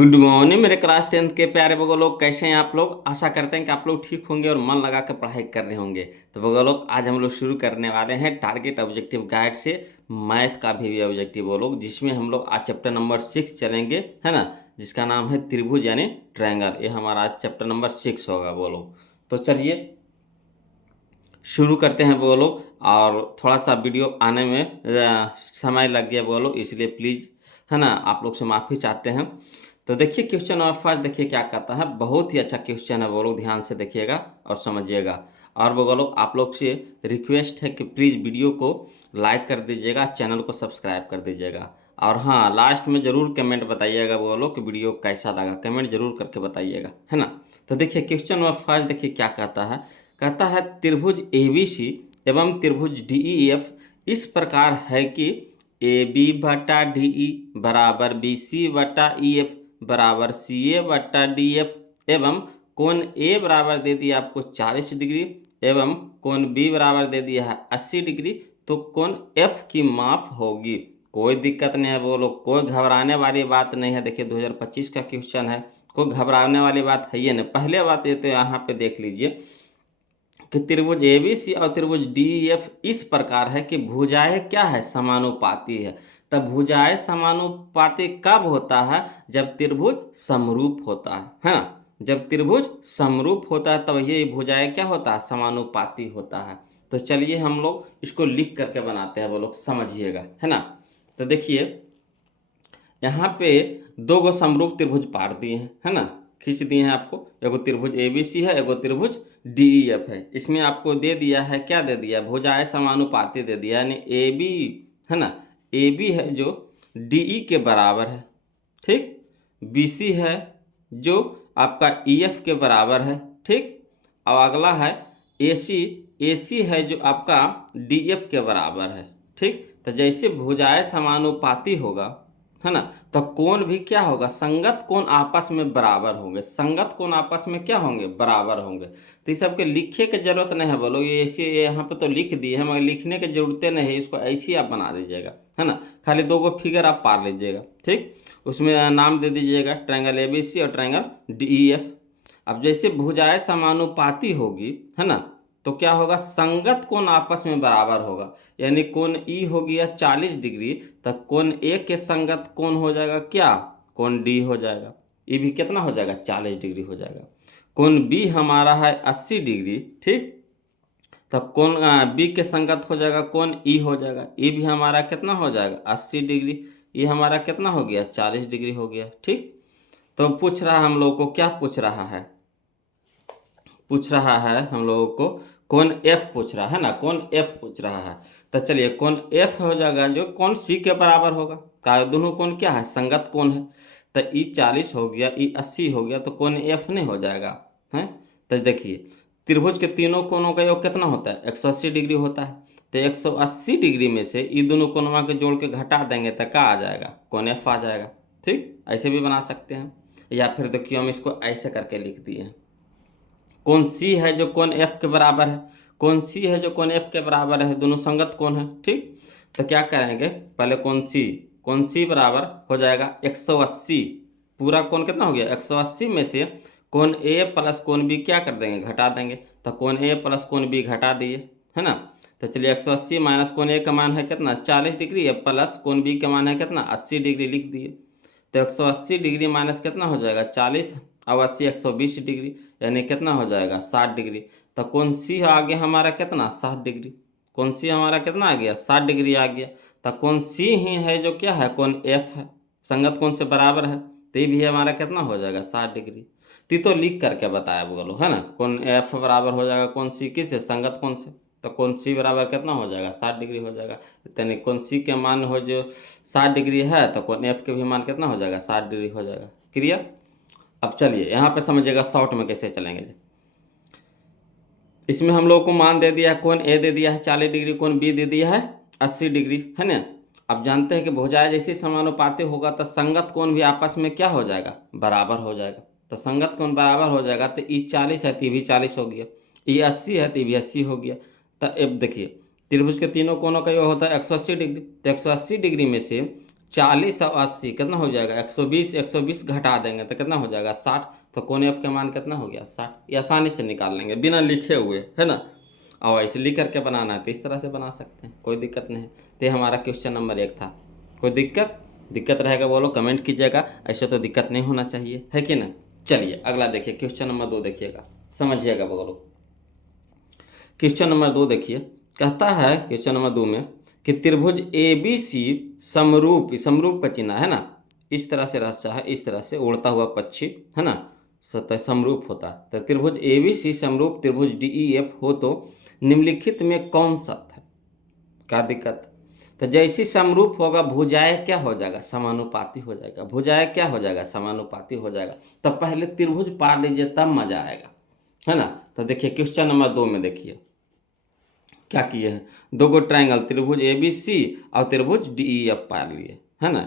Good morning मेरे class 10th के प्यारे बगो लोग, कैसे हैं आप लोग। आशा करते हैं कि आप लोग ठीक होंगे और मन लगा कर पढ़ाई कर रहे होंगे। तो बगो लोग, आज हम लोग शुरू करने वाले हैं टारगेट ऑब्जेक्टिव गाइड से मैथ का भी ऑब्जेक्टिव वो लोग, जिसमें हम लोग आज चैप्टर नंबर 6 चलेंगे, है ना, जिसका नाम है त्रिभुज यानी ट्रायंगल। ये हमारा आज चैप्टर नंबर 6 होगा वो लोग। तो चलिए शुरू करते हैं वो लोग। और थोड़ा सा वीडियो आने में समय लग गया वो लोग, इसलिए प्लीज़, है ना, आप लोग से माफ़ी चाहते हैं। तो देखिए क्वेश्चन नंबर फर्स्ट, देखिए क्या कहता है। बहुत ही अच्छा क्वेश्चन है वो लोग, ध्यान से देखिएगा और समझिएगा। और वो लोग, आप लोग से रिक्वेस्ट है कि प्लीज़ वीडियो को लाइक कर दीजिएगा, चैनल को सब्सक्राइब कर दीजिएगा। और हाँ, लास्ट में ज़रूर कमेंट बताइएगा वो लोग कि वीडियो कैसा लगा, कमेंट जरूर करके बताइएगा, है ना। तो देखिए क्वेश्चन नंबर फर्स्ट, देखिए क्या कहता है त्रिभुज ABC एवं त्रिभुज DEF इस प्रकार है कि AB बटा DE बराबर BC बटा EF बराबर CA बटा DF एवं कोण A बराबर दे दिया आपको 40 डिग्री एवं कोण B बराबर दे दिया है 80 डिग्री। तो कोण F की माप होगी। कोई दिक्कत नहीं है वो लोग, कोई घबराने वाली बात नहीं है। देखिए 2025 का क्वेश्चन है, कोई घबराने वाली बात है ये नहीं। पहले बात ये तो यहाँ पे देख लीजिए कि त्रिभुज ABC और त्रिभुज DEF इस प्रकार है कि भुजाएं क्या है, समानुपाती है। तब भुजाएं समानुपाती कब होता है, जब त्रिभुज समरूप होता है ना। जब त्रिभुज समरूप होता है तब ये भुजाएं क्या होता है, समानुपाती होता है। तो चलिए हम लोग इसको लिख करके बनाते हैं, वो लोग समझिएगा, है ना। तो देखिए यहाँ पे दो गो समरूप त्रिभुज पार दिए हैं, है ना, खींच दिए हैं आपको। एगो त्रिभुज ABC है, एगो त्रिभुज DEF है। इसमें आपको दे दिया है, क्या दे दिया, भुजाएं समानुपाती दे दिया, यानी AB, है ना, AB है जो DE के बराबर है, ठीक। BC है जो आपका EF के बराबर है, ठीक। और अगला है AC है जो आपका DF के बराबर है, ठीक। तो जैसे भुजाएं समानुपाती होगा, है ना, तो कोण भी क्या होगा, संगत कोण आपस में बराबर होंगे। संगत कोण आपस में क्या होंगे, बराबर होंगे। तो इस सबके लिखे की जरूरत नहीं है, बोलो ये ऐसे यहाँ पे तो लिख दिए हैं मगर लिखने की जरूरत नहीं है। इसको ऐसे आप बना दीजिएगा, है ना। खाली दो गो फिगर आप पार लीजिएगा, ठीक। उसमें नाम दे दीजिएगा ट्रायंगल ABC और ट्रायंगल DEF। अब जैसे भुजाएं समानुपाती होगी, है ना, तो क्या होगा, संगत कोण आपस में बराबर होगा। यानी कोण E हो गया 40 डिग्री, तब कोण A के संगत कोण हो जाएगा क्या, कोण D हो जाएगा। ये भी कितना हो जाएगा, 40 डिग्री हो जाएगा। कोण B हमारा है 80 डिग्री, ठीक। तब कोण B के संगत हो जाएगा कोण E हो जाएगा। E भी हमारा कितना हो जाएगा, 80 डिग्री। ये हमारा कितना हो गया, 40 डिग्री हो गया, ठीक। तो पूछ रहा है हम लोग को, क्या पूछ रहा है, पूछ रहा है हम लोगों को कोण F पूछ रहा है ना, कोण F पूछ रहा है। तो चलिए कोण F हो जाएगा जो कोण C के बराबर होगा। का दोनों कोण क्या है, संगत कोण है। तो E 40 हो गया, E 80 हो गया, तो कोण F नहीं हो जाएगा, है। तो देखिए त्रिभुज के तीनों कोणों का योग कितना होता है, 180 डिग्री होता है। तो 180 डिग्री में से ये दोनों कोणों के जोड़ के घटा देंगे तो क्या आ जाएगा, कोण F आ जाएगा, ठीक। ऐसे भी बना सकते हैं, या फिर देखिए हम इसको ऐसे करके लिख दिए हैं। कोण C है जो कोण F के बराबर है, कोण C है जो कोण F के बराबर है, दोनों संगत कोण है, ठीक। तो क्या करेंगे, पहले कोण C बराबर हो जाएगा 180। पूरा कोण कितना हो गया, 180 में से कोण A प्लस कोण B क्या कर देंगे, घटा देंगे। तो कोण A प्लस कोण B घटा दिए, है ना। तो चलिए 180 माइनस कोण A का मान है कितना, 40 डिग्री है, प्लस कोण B का मान है कितना, 80 डिग्री लिख दिए। तो 180 डिग्री माइनस कितना हो जाएगा, 40 और 80 120 डिग्री, यानी कितना हो जाएगा, 60 डिग्री। तो कोण C आ गया हमारा कितना, 60 डिग्री। कोण C हमारा कितना आ गया, 60 डिग्री आ गया। तो कोण C ही है जो क्या है, कोण F है, संगत कोण से बराबर है। तो ये भी हमारा कितना हो जाएगा, 60 डिग्री। तो लिख करके बताया बोलो, है ना। कोण F बराबर हो जाएगा कोण C किससे, संगत कोण से। तो कोण C बराबर कितना हो जाएगा, 60 डिग्री हो जाएगा। यानी कोण C के मान हो जो 60 डिग्री है, तो कोण F के भी मान कितना हो जाएगा, 60 डिग्री हो जाएगा। क्लियर। अब चलिए यहाँ पे समझिएगा शॉर्ट में कैसे चलेंगे। इसमें हम लोग को मान दे दिया है, कोण A दे दिया है 40 डिग्री, कोण B दे दिया है 80 डिग्री, है ना। अब जानते हैं कि भुजाएं जैसे समानुपाती होगा तो संगत कोण भी आपस में क्या हो जाएगा, बराबर हो जाएगा। तो संगत कोण बराबर हो जाएगा, तो E 40 है तो ये भी 40 हो गया, E 80 है तो ये भी 80 हो गया। तो अब देखिए त्रिभुज के तीनों कोणों का योग होता है 180 डिग्री। तो 180 डिग्री में से 40 और 80 कितना हो जाएगा 120, 120 घटा देंगे तो कितना हो जाएगा 60। तो कोण एफ का मान कितना हो गया 60। ये आसानी से निकाल लेंगे बिना लिखे हुए, है ना। और ऐसे लिख करके बनाना है तो इस तरह से बना सकते हैं, कोई दिक्कत नहीं है। तो ये हमारा क्वेश्चन नंबर 1 था। कोई दिक्कत रहेगा बोलो कमेंट कीजिएगा, ऐसे तो दिक्कत नहीं होना चाहिए, है कि ना। चलिए अगला देखिए, क्वेश्चन नंबर 2 देखिएगा, समझिएगा बोलो। क्वेश्चन नंबर 2 देखिए, कहता है क्वेश्चन नंबर 2 में कि त्रिभुज ए बी सी समरूप का चिन्ह है ना, इस तरह से रहता है, इस तरह से उड़ता हुआ पक्षी, है ना, सतह समरूप होता है। तो त्रिभुज ए बी सी समरूप त्रिभुज डी ई एफ हो तो निम्नलिखित में कौन सा है, क्या दिक्कत। तो जैसी समरूप होगा भुजाएं क्या हो जाएगा समानुपाती हो जाएगा, भुजाएं क्या हो जाएगा समानुपाती हो जाएगा। तो पहले त्रिभुज पार लीजिए तब मजा आएगा, है ना। तो देखिए क्वेश्चन नंबर 2 में देखिए क्या किए हैं, 2 गो ट्रायंगल त्रिभुज ए बी सी और त्रिभुज डी ई एफ पार लिए, है ना।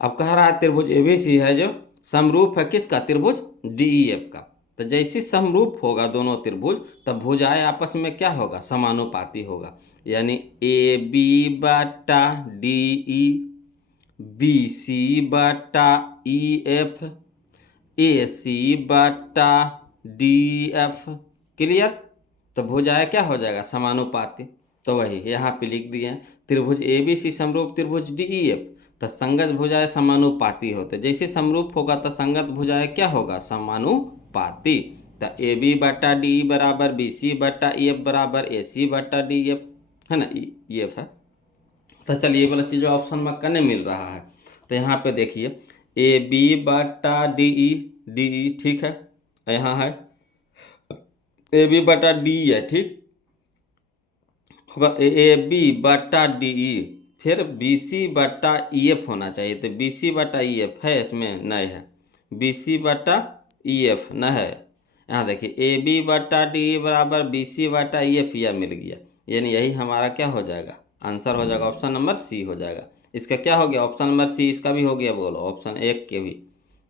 अब कह रहा है त्रिभुज ए बी सी है जो समरूप है किसका, त्रिभुज डी ई एफ का। तो जैसे समरूप होगा दोनों त्रिभुज तब भुजाएं आपस में क्या होगा समानुपाती होगा, यानी ए बी बटा डी ई, बी सी बटा ई एफ, ए सी बटा डी एफ। क्लियर। तो भुजाएं क्या हो जाएगा समानुपाती। तो वही यहाँ पे लिख दिए हैं, त्रिभुज ए बी सी समरूप त्रिभुज डी ई एफ। तो संगत भुजाएं समानुपाती होते, जैसे समरूप होगा तो संगत भुजाएं क्या होगा समानुपाती। तो ए बी बटा डी बराबर बी सी बटा ई एफ बराबर ए सी बटा डी एफ, है ना, ई एफ है। तो चलिए ये वाला चीज़ ऑप्शन में करने मिल रहा है। तो यहाँ पे देखिए ए बी बटा डी ई, ठीक है, यहाँ है ए बी बटा डी है, ठीक होगा ए बी बटा डी ई, फिर बी सी बटा ई एफ होना चाहिए। तो बी सी बटा ई एफ है, इसमें नहीं है, बी सी बटा ई एफ न है। यहाँ देखिए ए बी बटा डी बराबर बी सी बटा ई एफ, यह मिल गया, यानी यही हमारा क्या हो जाएगा आंसर हो जाएगा, ऑप्शन नंबर सी हो जाएगा। इसका क्या हो गया ऑप्शन नंबर सी, इसका भी हो गया बोलो ऑप्शन 1 के भी,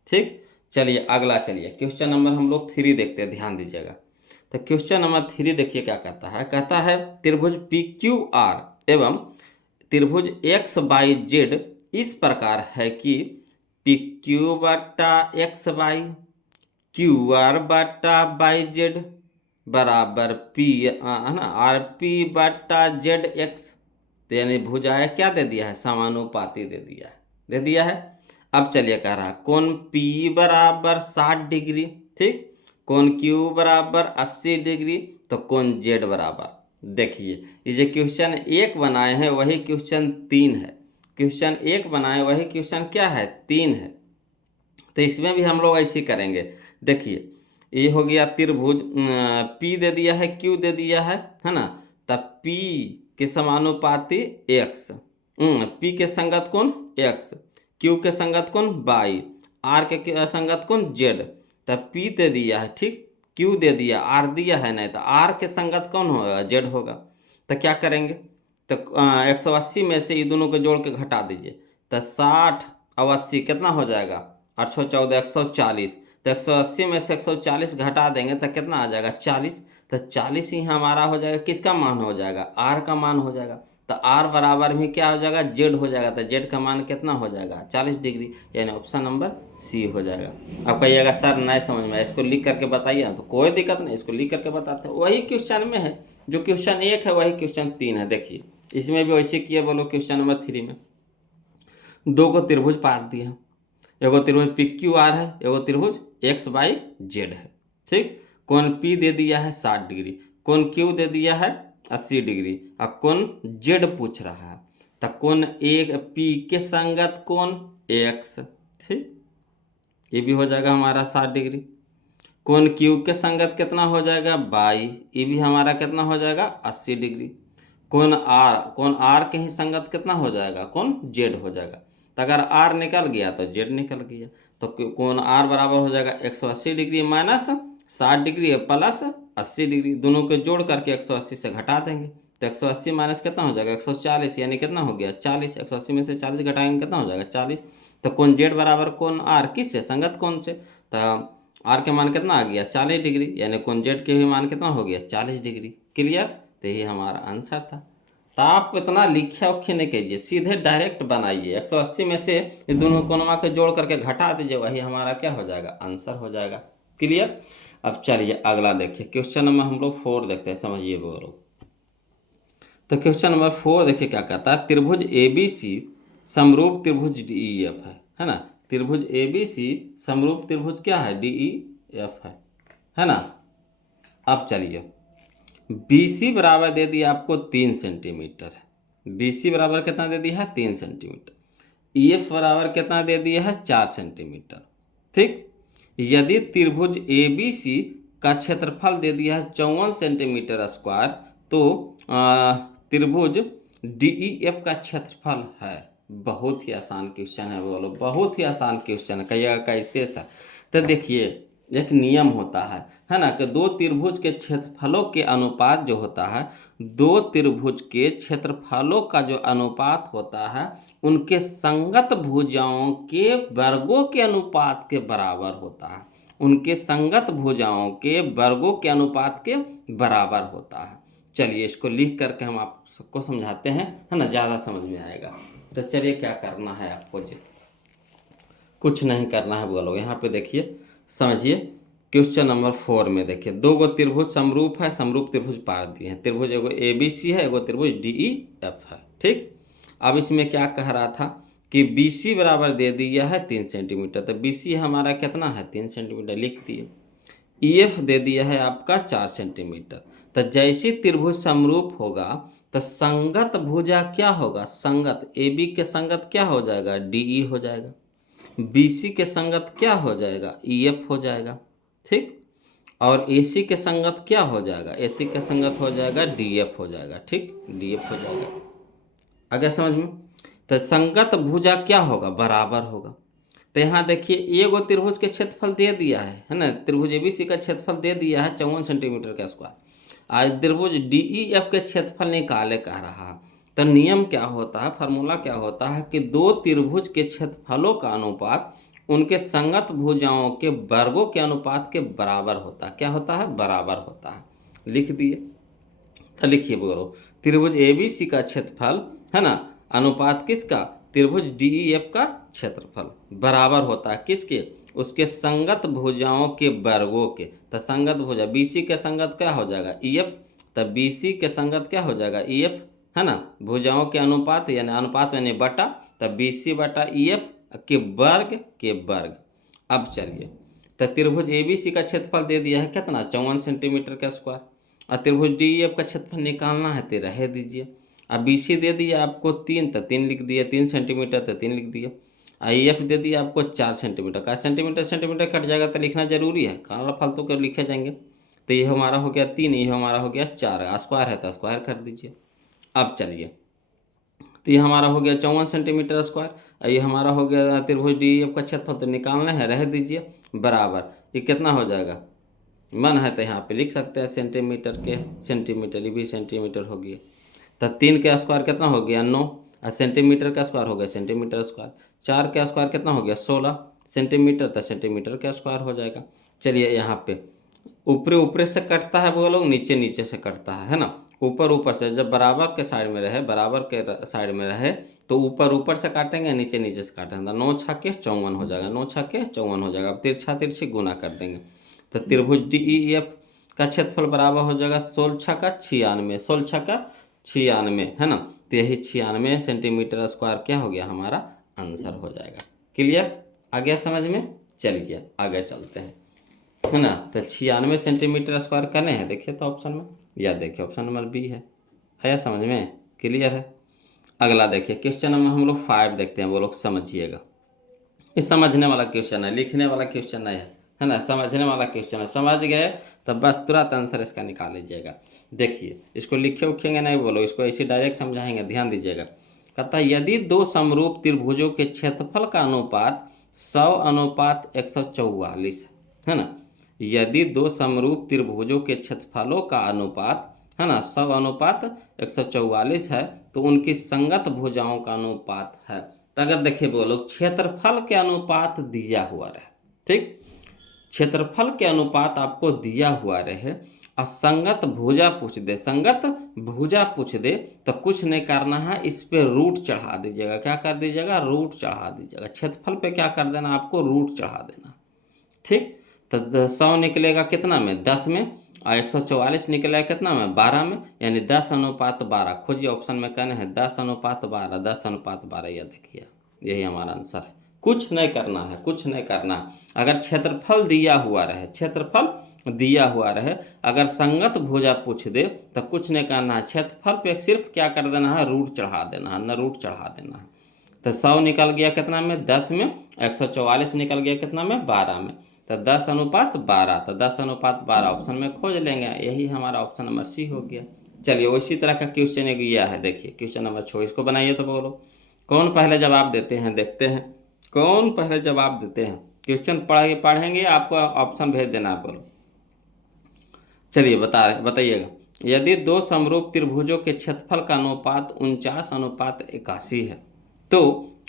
ठीक। चलिए अगला, चलिए क्वेश्चन नंबर हम लोग 3 देखते हैं, ध्यान दीजिएगा। तो क्वेश्चन नंबर 3 देखिए क्या कहता है, कहता है त्रिभुज पी क्यू आर एवं त्रिभुज एक्स बाई जेड इस प्रकार है कि पी क्यू बटा एक्स बाई क्यू आर बटा बाई जेड बराबर पी, है ना, आर पी बटा जेड एक्स। तो यानी भुजाएं क्या दे दिया है समानुपाती दे दिया है। अब चलिए कह रहा है कोण P बराबर 60 डिग्री, ठीक, कोण Q बराबर 80 डिग्री, तो कोण Z बराबर, देखिए ये जो क्वेश्चन 1 बनाए हैं वही क्वेश्चन 3 है, क्वेश्चन 1 बनाए वही क्वेश्चन क्या है 3 है। तो इसमें भी हम लोग ऐसे करेंगे। देखिए ये हो गया त्रिभुज P दे दिया है, Q दे दिया है ना, तब P के समानुपाती x, P के संगत कोण x, Q के संगत कोण बाई, R के संगत कोण z। तब P दे दिया है, ठीक, Q दे दिया, R दिया है नहीं, तो R के संगत कौन होगा z होगा। तो क्या करेंगे, तो 180 में से ये दोनों को जोड़ के घटा दीजिए। तो 60 और 80 कितना हो जाएगा 814, 140। तो 180 में से 140 घटा देंगे तो कितना आ जाएगा 40। तो 40 ही हमारा हो जाएगा, किसका मान हो जाएगा R का मान हो जाएगा। तो R बराबर में क्या हो जाएगा Z हो जाएगा। तो Z का मान कितना हो जाएगा 40 डिग्री, यानी ऑप्शन नंबर सी हो जाएगा। अब कहिएगा सर नहीं समझ में, इसको लिख करके बताइए, तो कोई दिक्कत नहीं, इसको लिख करके बताते हैं। वही क्वेश्चन में है, जो क्वेश्चन 1 है वही क्वेश्चन 3 है। देखिए इसमें भी वैसे किया, बोलो क्वेश्चन नंबर 3 में 2 को त्रिभुज पार दिया, एगो त्रिभुज पी क्यू आर है, एगो त्रिभुज एक्स बाई जेड है, ठीक। कोण P दे दिया है 60 डिग्री, कोण Q दे दिया है 80 डिग्री, और कोण Z पूछ रहा है। तो कोण एक P के संगत कोण x, ठीक, ये भी हो जाएगा हमारा 60 डिग्री। कोण Q के संगत कितना हो जाएगा बाई, ये भी हमारा कितना हो जाएगा 80 डिग्री। कोण R के ही संगत कितना हो जाएगा कोण Z हो जाएगा। तो अगर R निकल गया तो Z निकल गया। तो कोण R बराबर हो जाएगा 180 degree minus 60 degree plus 80 degree, दोनों को जोड़ करके 180 से घटा देंगे। तो 180 माइनस कितना हो जाएगा 140, यानी कितना हो गया 40। 180 में से 40 घटाएंगे कितना हो जाएगा 40। तो कोण Z बराबर कोण R किससे संगत कोण से, तो R के मान कितना आ गया 40 डिग्री, यानी कोण Z के भी मान कितना हो गया 40 डिग्री। क्लियर। तो यही हमारा आंसर था। तो आप इतना लिखा उखे नहीं कीजिए, सीधे डायरेक्ट बनाइए। 180 में से ये दोनों कोणों के जोड़ करके घटा दीजिए, वही हमारा क्या हो जाएगा, आंसर हो जाएगा। क्लियर। अब चलिए अगला देखिए, क्वेश्चन नंबर हम लोग 4 देखते हैं, समझिए वो लोग। तो क्वेश्चन नंबर 4 देखिए क्या कहता है, त्रिभुज ABC समरूप त्रिभुज DEF है ना। त्रिभुज ABC समरूप त्रिभुज क्या है, DEF है ना। अब चलिए BC बराबर दे दिया आपको 3 सेंटीमीटर है। BC बराबर कितना दे दिया है, 3 सेंटीमीटर। EF बराबर कितना दे दिया है, 4 सेंटीमीटर। ठीक। यदि त्रिभुज ABC का क्षेत्रफल दे दिया है 54 सेंटीमीटर स्क्वायर, तो त्रिभुज DEF का क्षेत्रफल है। बहुत ही आसान क्वेश्चन है, बोलो बहुत ही आसान क्वेश्चन है। कहिएगा कैसे सर, तो देखिए एक नियम होता है ना, कि दो त्रिभुज के क्षेत्रफलों के अनुपात जो होता है, दो त्रिभुज के क्षेत्रफलों का जो अनुपात होता है उनके संगत भुजाओं के वर्गों के अनुपात के बराबर होता है। उनके संगत भुजाओं के वर्गों के अनुपात के बराबर होता है। चलिए इसको लिख करके हम आप सबको समझाते हैं, है ना, ज़्यादा समझ में आएगा। तो चलिए क्या करना है आपको जी, कुछ नहीं करना है बोलो। यहाँ पे देखिए समझिए, क्वेश्चन नंबर 4 में देखिए, दो गो त्रिभुज समरूप है, समरूप त्रिभुज पार दिए हैं। त्रिभुज एगो ABC है, एगो त्रिभुज DEF है। ठीक। अब इसमें क्या कह रहा था कि BC बराबर दे दिया है 3 सेंटीमीटर, तो BC हमारा कितना है, 3 सेंटीमीटर लिख दिए। EF दे दिया है आपका 4 सेंटीमीटर। तो जैसे त्रिभुज समरूप होगा तो संगत भुजा क्या होगा, संगत AB के संगत क्या हो जाएगा, DE हो जाएगा। BC के संगत क्या हो जाएगा, EF हो जाएगा। ठीक। और AC के संगत क्या हो जाएगा, AC के संगत हो जाएगा DF हो जाएगा। ठीक, DF हो जाएगा। आगे समझ में। तो संगत भुजा क्या होगा, बराबर होगा। तो यहाँ देखिए एगो त्रिभुज के क्षेत्रफल दे दिया है ना, त्रिभुज ABC का क्षेत्रफल दे दिया है 54 सेंटीमीटर का स्क्वायर। आज त्रिभुज DEF के क्षेत्रफल निकाले कह रहा है। तो नियम क्या होता है, फार्मूला क्या होता है कि दो त्रिभुज के क्षेत्रफलों का अनुपात उनके संगत भुजाओं के वर्गों के अनुपात के बराबर होता है। क्या होता है, बराबर होता है। लिख दिए। तो लिखिए बोलो, त्रिभुज ABC का क्षेत्रफल है ना, अनुपात किसका, त्रिभुज DEF का क्षेत्रफल बराबर होता है किसके, उसके संगत भुजाओं के वर्गों के। तो संगत भुजा BC के संगत क्या हो जाएगा, EF। तो BC के संगत क्या हो जाएगा, EF है ना। भुजाओं के अनुपात यानी अनुपात यानी बटा, तो BC बटा EF के वर्ग। अब चलिए, तो त्रिभुज ABC का क्षेत्रफल दे दिया है कितना, 54 सेंटीमीटर का स्क्वायर। और त्रिभुज DEF का क्षेत्रफल निकालना है तो रह दीजिए। अब BC दे दिया आपको 3, तो 3 लिख दिए, 3 सेंटीमीटर तो 3 लिख दिए। EF दे दिया आपको 4 सेंटीमीटर का, सेंटीमीटर कट जाएगा तो लिखना जरूरी है, काला फालतू के लिखे जाएंगे। तो ये हमारा हो गया 3, ये हमारा हो गया 4, स्क्वायर है तो स्क्वायर कर दीजिए। अब चलिए, तो ये हमारा हो गया 54 सेंटीमीटर स्क्वायर, और ये हमारा हो गया त्रिभुज DEF का क्षेत्रफल, तो निकालना है, रह दीजिए बराबर। ये कितना हो जाएगा, मन है तो यहाँ पे लिख सकते हैं सेंटीमीटर के सेंटीमीटर, ये भी सेंटीमीटर हो गया। तो 3 का स्क्वायर कितना हो गया, 9, और सेंटीमीटर का स्क्वायर हो गया सेंटीमीटर स्क्वायर। 4 का स्क्वायर कितना हो गया, 16 सेंटीमीटर, तो सेंटीमीटर का स्क्वायर हो जाएगा। चलिए यहाँ पे ऊपरी से कटता है वो लोग, नीचे से कटता है ना। ऊपर से, जब बराबर के साइड में रहे, बराबर के साइड में रहे तो ऊपर से काटेंगे, नीचे से काटेंगे। 9 छक्के 54 हो जाएगा, 9 छक्के 54 हो जाएगा। अब तिरछी गुना कर देंगे, तो त्रिभुज DEF का क्षेत्रफल बराबर हो जाएगा 16 छक्का 96, 16 छक्का 96 है ना। तो यही 96 सेंटीमीटर स्क्वायर क्या हो गया, हमारा आंसर हो जाएगा। क्लियर, आ गया समझ में। चलिए आगे चलते हैं, है ना। तो 96 सेंटीमीटर स्क्वायर करने हैं, देखिए तो ऑप्शन में, या देखिए ऑप्शन नंबर B है। आया समझ में, क्लियर है। अगला देखिए क्वेश्चन नंबर हम लोग 5 देखते हैं, वो लोग समझिएगा। ये समझने वाला क्वेश्चन है, लिखने वाला क्वेश्चन नहीं है ना, समझने वाला क्वेश्चन है। समझ गए तो बस तुरंत आंसर इसका निकाल लीजिएगा। देखिए इसको लिखे उखेंगे नहीं बोलो, इसको ऐसे डायरेक्ट समझाएंगे, ध्यान दीजिएगा। कहता है यदि दो समरूप त्रिभुजों के क्षेत्रफल का अनुपात 100:144 है ना। यदि दो समरूप त्रिभुजों के क्षेत्रफलों का अनुपात है ना 100:144 है, तो उनकी संगत भुजाओं का अनुपात है। तो अगर देखिए बोलो, क्षेत्रफल के अनुपात दिया हुआ रहे, ठीक, क्षेत्रफल के अनुपात आपको दिया हुआ रहे असंगत भुजा पूछ दे, संगत भुजा पूछ दे तो कुछ नहीं करना है, इस पे रूट चढ़ा दीजिएगा। क्या कर दीजिएगा? रूट चढ़ा दीजिएगा। क्षेत्रफल पे क्या कर देना आपको? रूट चढ़ा देना। ठीक, तो 100 निकलेगा कितना में? 10 में, और 144 निकलेगा कितना में? 12 में, यानी 10:12। खोजिए, ऑप्शन में कहना है 10:12, 10:12। यह देखिए, यही हमारा आंसर है। कुछ नहीं करना है, कुछ नहीं करना। अगर क्षेत्रफल दिया हुआ रहे, क्षेत्रफल दिया हुआ रहे, अगर संगत भुजा पूछ दे तो कुछ नहीं करना है, क्षेत्रफल पे सिर्फ क्या कर देना है? रूट चढ़ा देना है, न रूट चढ़ा देना है। तो 100 निकल गया कितना में? 10 में, 144 निकल गया कितना में? 12 में, तो 10:12। तो 10:12 ऑप्शन में खोज लेंगे, यही हमारा ऑप्शन नंबर सी हो गया। चलिए, उसी तरह का क्वेश्चन एक यह है, देखिए क्वेश्चन नंबर 6, इसको बनाइए तो बोलो कौन पहले जवाब देते हैं, देखते हैं कौन पहले जवाब देते हैं। क्वेश्चन पढ़ेंगे, आपको ऑप्शन भेज देना है, बोलो। चलिए बताइएगा। यदि दो समरूप त्रिभुजों के क्षेत्रफल का अनुपात 49:81 है तो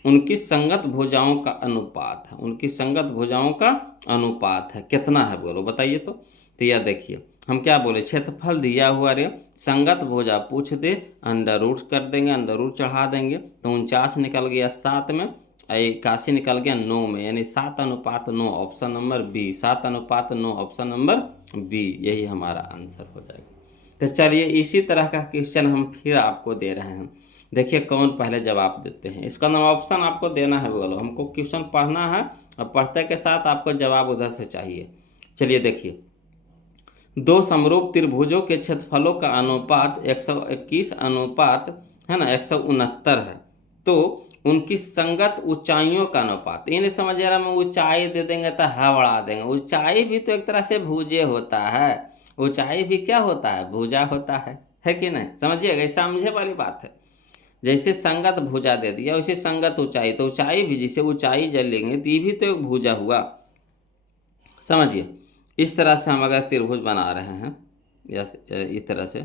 उनकी संगत भुजाओं का अनुपात है, उनकी संगत भुजाओं का अनुपात है कितना है, बोलो बताइए तो। यह देखिए, हम क्या बोले? क्षेत्रफल दिया हुआ रे, संगत भुजा पूछ दे, अंडर रूट कर देंगे, अंडर रूट चढ़ा देंगे, तो 49 निकल गया 7 में, 81 निकल गया 9 में, यानी 7:9, option number B. 7:9, option number B, यही हमारा आंसर हो जाएगा। तो चलिए, इसी तरह का क्वेश्चन हम फिर आपको दे रहे हैं, देखिए कौन पहले जवाब देते हैं। इसका नाम ऑप्शन आपको देना है, बोलो हमको क्वेश्चन पढ़ना है और पढ़ते के साथ आपको जवाब उधर से चाहिए। चलिए देखिए, दो समरूप त्रिभुजों के क्षेत्रफलों का अनुपात 121 अनुपात है ना 169 है, तो उनकी संगत ऊंचाइयों का अनुपात, ये नहीं समझ रहा मैं ऊंचाई दे देंगे तो हा बढ़ा देंगे। ऊंचाई भी तो एक तरह से भुजे होता है, ऊंचाई भी क्या होता है? भुजा होता है कि नहीं? समझिएगा, समझे वाली बात है। जैसे संगत भुजा दे दिया, वैसे संगत ऊंचाई, तो ऊंचाई भी, जैसे ऊंचाई जल लेंगे तो ये भी तो एक भुजा हुआ। समझिए, इस तरह से हम अगर त्रिभुज बना रहे हैं, इस तरह से,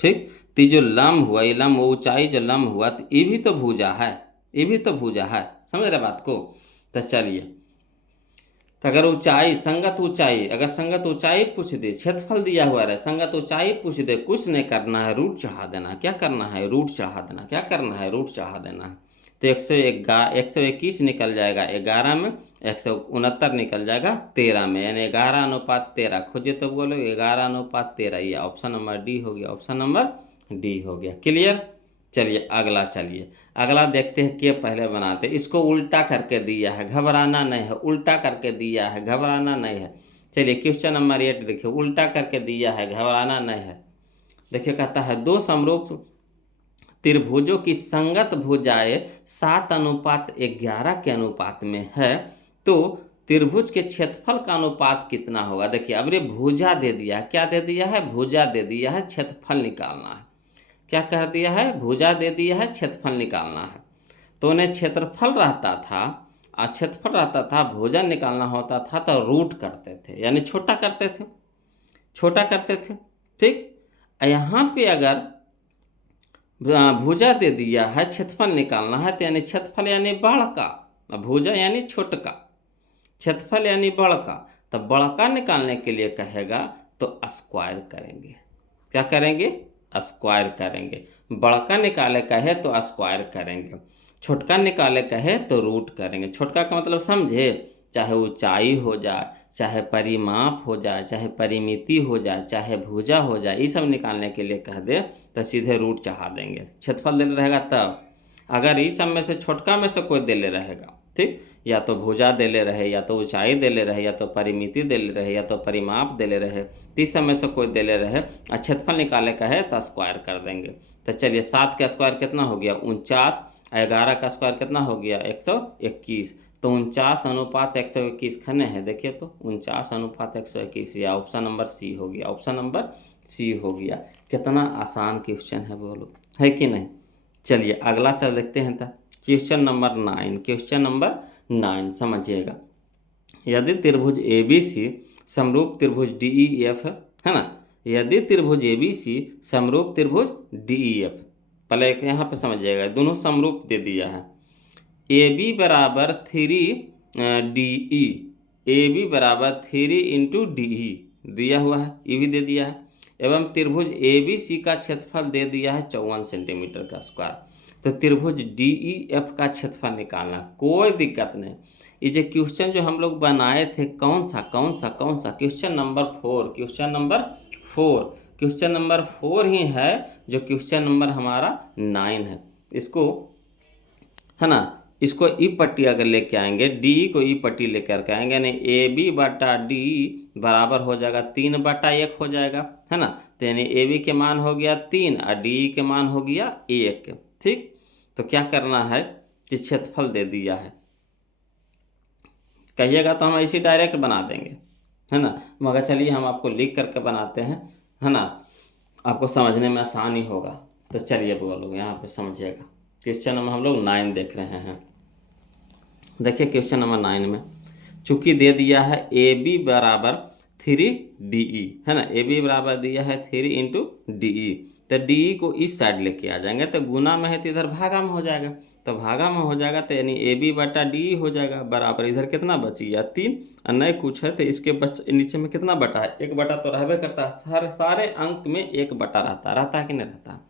ठीक, तो जो लंब हुआ, ये लंब ऊंचाई जो लंब हुआ, तो ये भी तो भुजा है, ये भी तो भुजा है। समझ रहे बात को? तो चलिए, तो अगर ऊंचाई, संगत ऊंचाई, अगर संगत ऊंचाई पूछ दे, क्षेत्रफल दिया हुआ रहे, संगत ऊंचाई पूछ दे, कुछ नहीं करना है, रूट चढ़ा देना। क्या करना है? रूट चढ़ा देना। क्या करना है? रूट चढ़ा देना है। तो 121 निकल जाएगा 11 में, 169 निकल जाएगा 13 में, यानी 11:13। खोजिए तो बोलो 11:13, ये ऑप्शन नंबर डी हो गया, ऑप्शन नंबर डी हो गया। क्लियर? चलिए अगला देखते हैं कि पहले बनाते, इसको उल्टा करके दिया है, घबराना नहीं है, उल्टा करके दिया है, घबराना नहीं है। चलिए क्वेश्चन नंबर 8 देखिए, उल्टा करके दिया है, घबराना नहीं है। देखिए, कहता है दो समरूप त्रिभुजों की संगत भुजाएं 7:11 के अनुपात में है, तो त्रिभुज के क्षेत्रफल का अनुपात कितना होगा? देखिए, अब ये भुजा दे दिया, क्या दे दिया है? भुजा दे दिया है, क्षेत्रफल निकालना है। क्या कर दिया है? भुजा दे दिया है, क्षेत्रफल निकालना है। तो उन्हें क्षेत्रफल रहता था, क्षेत्रफल रहता था, भुजा निकालना होता था तो रूट करते थे, यानी छोटा करते थे, छोटा करते थे। ठीक, यहाँ पे अगर भुजा दे दिया है, क्षेत्रफल निकालना है, तो यानी क्षेत्रफल यानी बड़का, भुजा यानी छोटका, क्षेत्रफल यानी बड़का, तो बड़का निकालने के लिए कहेगा तो स्क्वायर करेंगे। क्या करेंगे? स्क्वायर करेंगे। बड़का निकाले कहे तो स्क्वायर करेंगे, छोटका निकाले कहे तो रूट करेंगे। छोटका का मतलब समझे? चाहे ऊंचाई हो जाए, चाहे परिमाप हो जाए, चाहे परिमिति हो जाए, चाहे भुजा हो जाए, ये सब निकालने के लिए कह दे तो सीधे रूट चढ़ा देंगे। क्षेत्रफल दे रहेगा तब, अगर इस सब में से छोटका में से कोई दे ले रहेगा, ठीक, या तो भुजा दे ले रहे, या तो ऊंचाई दे ले रहे, या तो परिमिति दे ले रहे, या तो परिमाप दे ले रहे, तीस समय से कोई दे ले रहे, क्षेत्रफल निकाले का है तो स्क्वायर कर देंगे। तो चलिए, 7 का स्क्वायर कितना हो गया? 49, 11 का स्क्वायर कितना हो गया? 121, तो 49:121 खने हैं। देखिए तो 49:121, या ऑप्शन नंबर सी हो गया, ऑप्शन नंबर सी हो गया। कितना आसान क्वेश्चन है, बोलो है कि नहीं? चलिए अगला चल देखते हैं। था क्वेश्चन नंबर 9, क्वेश्चन नंबर 9 समझिएगा। यदि त्रिभुज ABC समरूप त्रिभुज DEF है ना, यदि त्रिभुज ABC समरूप त्रिभुज DEF, पहले यहाँ पे समझिएगा, दोनों समरूप दे दिया है। AB = 3DE, ए बी बराबर 3 × DE दिया हुआ है, ये भी दे दिया है, एवं त्रिभुज ए बी सी का क्षेत्रफल दे दिया है 54 सेंटीमीटर का स्क्वायर। तो त्रिभुज DEF का क्षेत्रफल निकालना, कोई दिक्कत नहीं। ये जो क्वेश्चन जो हम लोग बनाए थे, कौन सा क्वेश्चन नंबर 4, क्वेश्चन नंबर 4 ही है जो क्वेश्चन नंबर हमारा 9 है। इसको है ना, इसको ई पट्टी अगर लेके आएंगे, डी को ई पट्टी लेकर के आएंगे, यानी ए बी बटा डी बराबर हो जाएगा 3/1 हो जाएगा, है ना। तो यानी ए बी के मान हो गया 3 और डी के मान हो गया 1। ठीक, तो क्या करना है कि क्षेत्रफल दे दिया है, कहिएगा तो हम ऐसे डायरेक्ट बना देंगे, है ना, मगर चलिए हम आपको लिख करके बनाते हैं, है ना, आपको समझने में आसानी होगा। तो चलिए बोलो यहाँ पे समझिएगा। क्वेश्चन नंबर हम लोग 9 देख रहे हैं। देखिए क्वेश्चन नंबर 9 में चूंकि दे दिया है ए बी बराबर 3DE, है ना, ए बी बराबर दिया है 3 × DE, तो DE को इस साइड लेके आ जाएंगे, तो गुना में है तो इधर भागा में हो जाएगा, तो भागा में हो जाएगा, तो यानी ए बी बटा DE हो जाएगा बराबर, इधर कितना बची या 3 और नहीं कुछ है, तो इसके नीचे में कितना बटा है, 1 बटा तो रहबे करता है, सारे अंक में 1 बटा रहता है कि नहीं रहता है।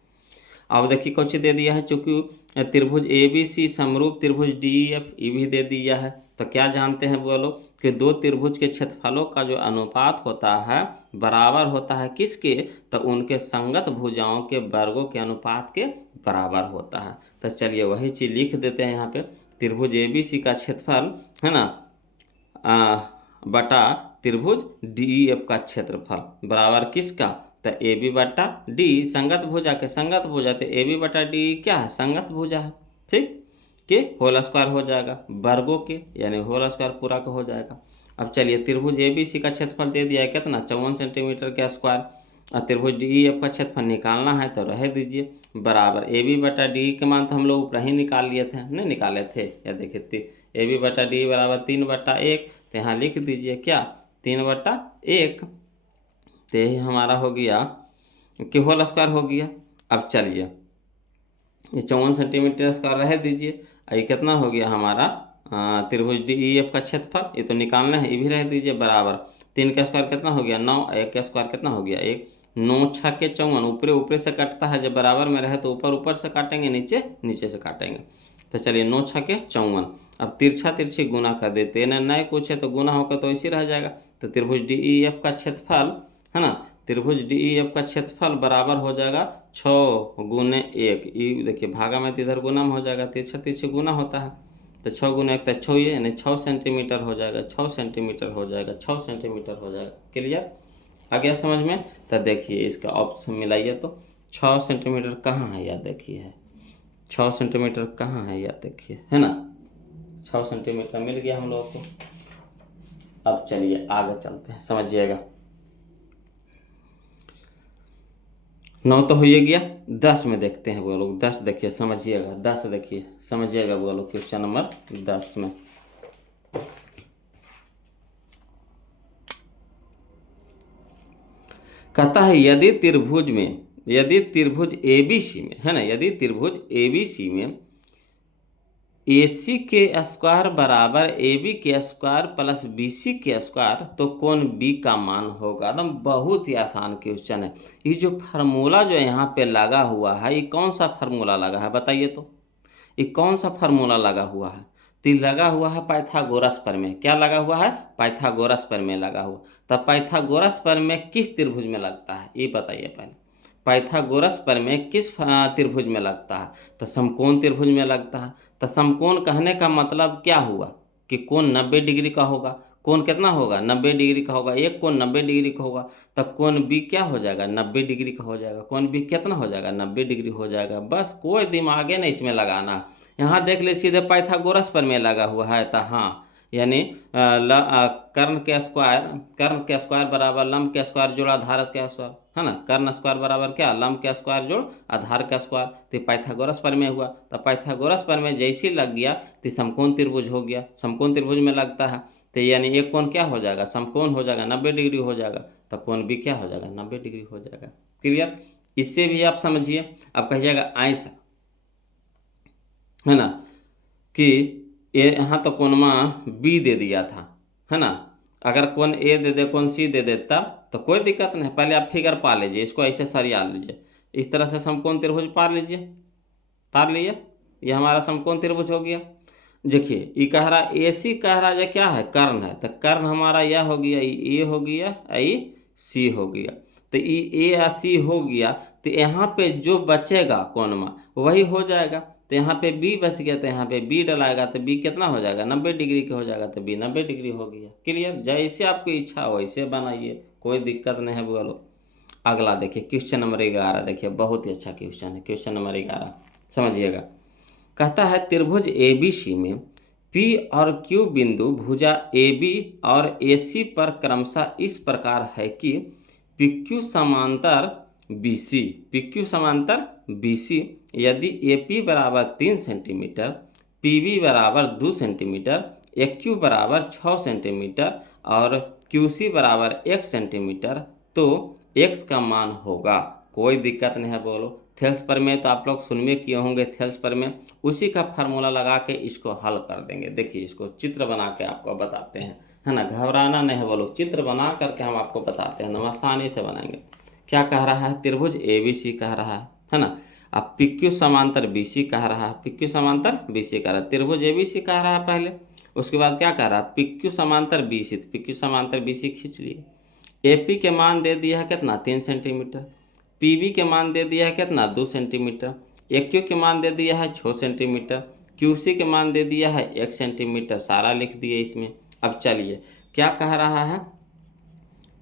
अब देखिए कुछ दे दिया है, चूंकि त्रिभुज ABC समरूप त्रिभुज DEF ये भी दे दिया है, तो क्या जानते हैं बोलो कि दो त्रिभुज के क्षेत्रफलों का जो अनुपात होता है बराबर होता है किसके, तो उनके संगत भुजाओं के वर्गों के अनुपात के बराबर होता है। तो चलिए वही चीज़ लिख देते हैं यहाँ पे, त्रिभुज ABC का क्षेत्रफल, है ना, बटा त्रिभुज DEF का क्षेत्रफल बराबर किसका, तो ए बी बटा डी, संगत भुजा के संगत भुजा, तो ए बी बटा डी क्या है, संगत भुजा है, ठीक, के होल स्क्वायर हो जाएगा, वर्गों के यानी होल स्क्वायर पूरा का हो जाएगा। अब चलिए त्रिभुज ए बी सी का क्षेत्रफल दे दिया है कितना, 54 सेंटीमीटर के स्क्वायर, और त्रिभुज DEF का क्षेत्रफल निकालना है तो रह दीजिए बराबर ए बी बटा डी के मान तो हम लोग ऊपर ही निकाल लिए थे, नहीं निकाले थे, या देखिए ए बी बटा डी बराबर 3/1, तो यहाँ लिख दीजिए क्या 3/1, तो यही हमारा हो गया कि होल स्क्वायर हो गया। अब चलिए ये 54 सेंटीमीटर स्क्वायर रह दीजिए, ये कितना हो गया हमारा त्रिभुज DEF का क्षेत्रफल, ये तो निकालना है, ये भी रह दीजिए बराबर 3 का स्क्वायर कितना हो गया 9, 1 का स्क्वायर कितना हो गया 1, 9 6 के 54, ऊपरे से कटता है, जब बराबर में रहे तो ऊपर से काटेंगे, नीचे से काटेंगे। तो चलिए 9 6 के 54, अब तिरछी गुना कर देते हैं, नए कुछ है तो गुना होकर तो इसी रह जाएगा। तो त्रिभुज DEF का क्षेत्रफल, है ना, त्रिभुज DEF का क्षेत्रफल बराबर हो जाएगा 6 × 1, ये देखिए भागा में तो इधर गुना में हो जाएगा, तिरछी गुना होता है, तो 6 × 1 तो 6 ही, यानी 6 सेंटीमीटर हो जाएगा, 6 सेंटीमीटर हो जाएगा, 6 सेंटीमीटर हो जाएगा। क्लियर आ गया समझ में। तो देखिए इसका ऑप्शन मिलाइए, तो 6 सेंटीमीटर कहाँ है यार, देखिए 6 सेंटीमीटर कहाँ है यार, देखिए, है ना, 6 सेंटीमीटर मिल गया हम लोग को। अब चलिए आगे चलते हैं, समझिएगा। 9 तो हो ही गया, 10 में देखते हैं बोलो, 10 देखिए समझिएगा, 10 देखिए समझिएगा बोलो, क्वेश्चन नंबर 10 में कहता है यदि त्रिभुज ABC में, है ना, यदि त्रिभुज ABC में AC के स्क्वायर बराबर AB के स्क्वायर प्लस BC के स्क्वायर, तो कोण B का मान होगा। एकदम बहुत ही आसान क्वेश्चन है। ये जो फार्मूला जो यहाँ पे लगा हुआ है, ये कौन सा फार्मूला लगा है बताइए तो, ये कौन सा फार्मूला लगा हुआ है, तो लगा हुआ है पाइथागोरस प्रमेय। क्या लगा हुआ है, पाइथागोरस प्रमेय लगा हुआ। तब पाइथागोरस प्रमेय किस त्रिभुज में लगता है ये बताइए पहले, पाइथागोरस प्रमेय किस त्रिभुज में लगता है, तो समकोण त्रिभुज में लगता है। तो समकोण कहने का मतलब क्या हुआ कि कोण 90 डिग्री का होगा, कोण कितना होगा 90 डिग्री का होगा, एक कोण 90 डिग्री का होगा, तो कोण B क्या हो जाएगा 90 डिग्री का हो जाएगा, कोण B कितना हो जाएगा 90 डिग्री हो जाएगा। बस कोई दिमागे नहीं इसमें लगाना, यहाँ देख ले सीधे पाइथागोरस प्रमेय लगा हुआ है, तो हाँ यानी कर्ण के स्क्वायर बराबर लंब के स्क्वायर जोड़ आधार के स्क्वायर, है ना, कर्ण स्क्वायर बराबर क्या लंब के स्क्वायर जोड़ आधार का स्क्वायर, तो पाइथागोरस प्रमेय हुआ। तो पाइथागोरस प्रमेय जैसे लग गया तो समकोण त्रिभुज हो गया, समकोण त्रिभुज में लगता है, तो यानी एक कोण क्या हो जाएगा समकोण हो जाएगा 90 डिग्री हो जाएगा, तो कोण B क्या हो जाएगा 90 डिग्री हो जाएगा। क्लियर, इससे भी आप समझिए। अब कहिएगा ऐसा, है ना, कि ये यहाँ तो कोणमा B दे दिया था, है ना। अगर कौन ए दे दे कौन सी दे दे तब तो कोई दिक्कत नहीं, पहले आप फिगर पा लीजिए, इसको ऐसे सरिया लीजिए, इस तरह से समकोण त्रिभुज पा लीजिए, पार लीजिए, ये हमारा समकोण त्रिभुज हो गया। देखिए ये कह रहा ए सी, कह रहा है क्या है, कर्ण है, तो कर्ण हमारा यह हो गया, ए हो गया, ये सी हो गया। तो ये ए या सी हो गया, तो यहाँ पे जो बचेगा कोणमा वही हो जाएगा। तो यहाँ पे बी बच गया, तो यहाँ पे बी डलाएगा, तो बी कितना हो जाएगा, 90 डिग्री का हो जाएगा, तो बी 90 डिग्री हो गया। क्लियर, जैसे आपकी इच्छा हो वैसे बनाइए, कोई दिक्कत नहीं है बोलो। अगला देखिए क्वेश्चन नंबर 11, देखिए बहुत ही अच्छा क्वेश्चन है, क्वेश्चन नंबर 11 समझिएगा। कहता है त्रिभुज एबीसी में पी और क्यू बिंदु भुजा ए बी और ए सी पर क्रमशः इस प्रकार है कि पी क्यू समांतर बी सी, पी क्यू समांतर बी सी यदि ए पी बराबर 3 सेंटीमीटर, पी बी बराबर 2 सेंटीमीटर, ए क्यू बराबर 6 सेंटीमीटर और क्यू सी बराबर 1 सेंटीमीटर, तो एक्स का मान होगा। कोई दिक्कत नहीं है बोलो। थेल्स प्रमेय तो आप लोग सुन में किए होंगे, थेल्स प्रमेय, उसी का फार्मूला लगा के इसको हल कर देंगे। देखिए इसको चित्र बना के आपको बताते हैं, है ना, घबराना नहीं है बोलो, चित्र बना करके हम आपको बताते हैं, हम आसानी से बनाएंगे। क्या कह रहा है, त्रिभुज ए बी सी कह रहा है ना। अब पी क्यू समांतर बी सी कह रहा है, पी क्यू समांतर बी सी कह रहा है, त्रिभुज ए बी सी कह रहा है पहले, उसके बाद क्या कह रहा है, पी क्यू समांतर बी सी, पी क्यू समांतर बी सी खींच लिए। ए पी के मान दे दिया है कितना, 3 सेंटीमीटर, पी बी के मान दे दिया है कितना, 2 सेंटीमीटर, ए क्यू के मान दे दिया है 6 सेंटीमीटर, क्यू सी के मान दे दिया है 1 सेंटीमीटर, सारा लिख दिए इसमें। अब चलिए क्या कह रहा है,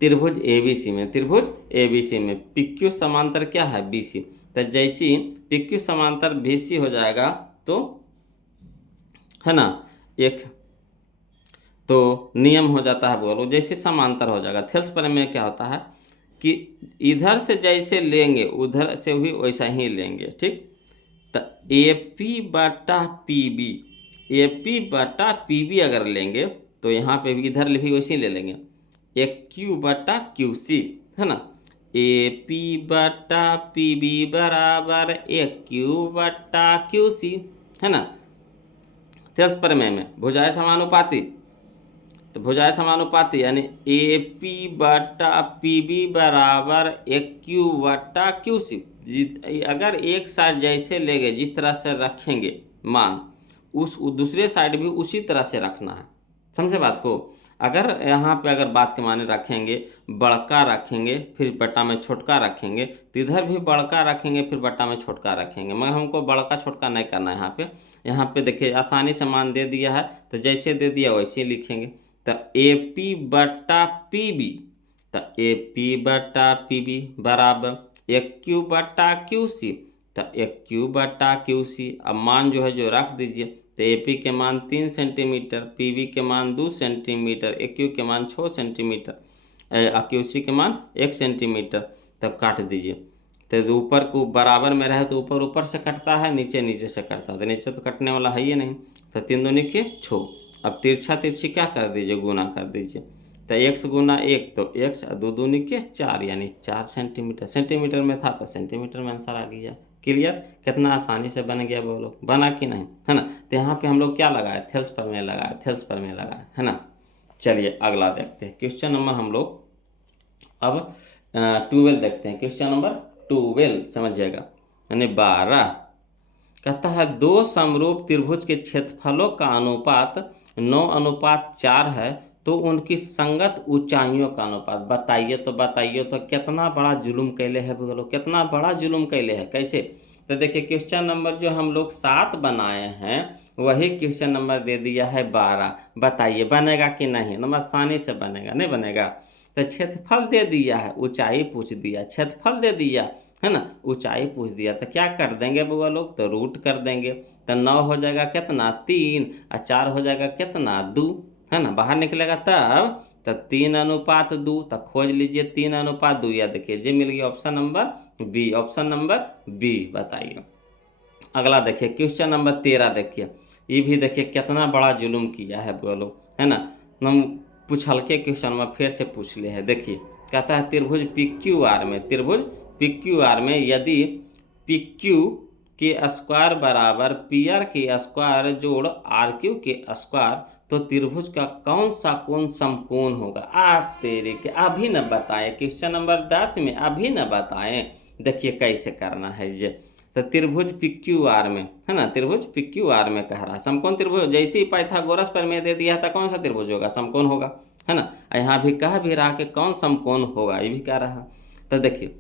त्रिभुज ए बी सी में, त्रिभुज ए बी सी में पी क्यू समांतर क्या है, बी सी, तो जैसी पी क्यू समांतर बी सी हो जाएगा तो, है ना, एक तो नियम हो जाता है बोलो, जैसे समांतर हो जाएगा। थेल्स प्रमेय में क्या होता है कि इधर से जैसे लेंगे उधर से भी वैसा ही लेंगे, ठीक। तो ए पी बटा पी बी, ए पी बटा पी बी अगर लेंगे तो यहाँ पे भी इधर भी वैसे ही ले लेंगे, ए क्यू बटा क्यू सी, है ना, ए पी बटा पी बी बराबर ए क्यू बटा क्यू सी, है ना। थेल्स प्रमेय में भुजाएं समानुपाती, तो भुजाएं समानुपाती यानी ए पी बटा पी बी बराबर ए क्यू बटा क्यू सी। अगर एक साइड जैसे लेंगे जिस तरह से रखेंगे मान, उस दूसरे साइड भी उसी तरह से रखना है, समझे बात को। अगर यहाँ पे अगर बात के माने रखेंगे, बड़का रखेंगे फिर बट्टा में छोटका रखेंगे, तो इधर भी बड़का रखेंगे फिर बट्टा में छोटका रखेंगे, मगर हमको बड़का छोटका नहीं करना है। यहाँ पे देखिए आसानी से मान दे दिया है, तो जैसे दे दिया वैसे लिखेंगे। तो ए पी बटा पी बी, तो ए पी बटा पी बी बराबर ए क्यू बटा क्यू सी, तो ए क्यू बटा क्यू सी। अब मान जो है जो रख दीजिए, तो ए पी के मान 3 सेंटीमीटर, पी बी के मान 2 सेंटीमीटर, ए क्यू के मान 6 सेंटीमीटर, क्यू सी के मान 1 सेंटीमीटर, तब काट दीजिए। तो ऊपर को बराबर में रहे तो ऊपर ऊपर से कटता है, नीचे नीचे से कटता है, तो नीचे तो कटने वाला है ही नहीं। तो 3 दूनी के 6, अब तिरछा तिरछी क्या कर दीजिए, गुना कर दीजिए। तो x गुना 1 तो x, 2 दूनी के 4 यानी 4 सेंटीमीटर, सेंटीमीटर में था तो सेंटीमीटर में आंसर आ गया। क्लियर, कितना आसानी से बन गया बोलो, बना कि नहीं, है ना। तो यहाँ पे हम लोग क्या लगाए, थेल्स प्रमेय लगाए, थेल्स प्रमेय लगाए, है ना। चलिए अगला देखते हैं क्वेश्चन नंबर हम लोग अब 12 देखते हैं, क्वेश्चन नंबर 12 समझिएगा, यानी 12। कहता है दो समरूप त्रिभुज के क्षेत्रफलों का अनुपात 9:4 है, तो उनकी संगत ऊंचाइयों का अनुपात बताइए। तो बताइए तो कितना बड़ा जुल्म कैले है बोलो, कितना बड़ा जुल्म कैले है, कैसे। तो देखिए क्वेश्चन नंबर जो हम लोग 7 बनाए हैं वही क्वेश्चन नंबर दे दिया है 12। बताइए बनेगा कि नहीं, नंबर आसानी से बनेगा, नहीं बनेगा। तो क्षेत्रफल दे दिया है, ऊंचाई पूछ दिया, क्षेत्रफल दे दिया है ना, ऊंचाई पूछ दिया, तो क्या कर देंगे बुआ लोग, तो रूट कर देंगे। तो 9 हो जाएगा कितना, 3, और 4 हो जाएगा कितना, 2, है ना, बाहर निकलेगा तब। तो 3:2, तो खोज लीजिए 3:2, या देखिए ये मिल गया option number B, option number B बताइए। अगला देखिए क्वेश्चन नंबर 13 देखिए, ये भी देखिए कितना बड़ा जुल्म किया है बोलो, है ना। हम कुछ हल्के क्वेश्चन में फिर से पूछ ले है। देखिए कहता है त्रिभुज पी क्यू आर में, त्रिभुज पी क्यू आर में यदि पी क्यू के स्क्वायर बराबर पी आर के स्क्वायर जोड़ आर क्यू के स्क्वायर, तो त्रिभुज का कौन सा कोण समकोण होगा। आप तेरे के अभी न बताएं, क्वेश्चन नंबर 10 में अभी न बताएं। देखिए कैसे करना है ये, तो त्रिभुज पी क्यू आर में है ना, त्रिभुज पी क्यू आर में कह रहा समकोण त्रिभुज, जैसे ही पाइथागोरस पर में दे दिया था कौन सा त्रिभुज होगा, समकोण होगा, है ना। यहाँ भी कह भी रहा कि कौन समकोण होगा, ये भी कह रहा। तो देखिए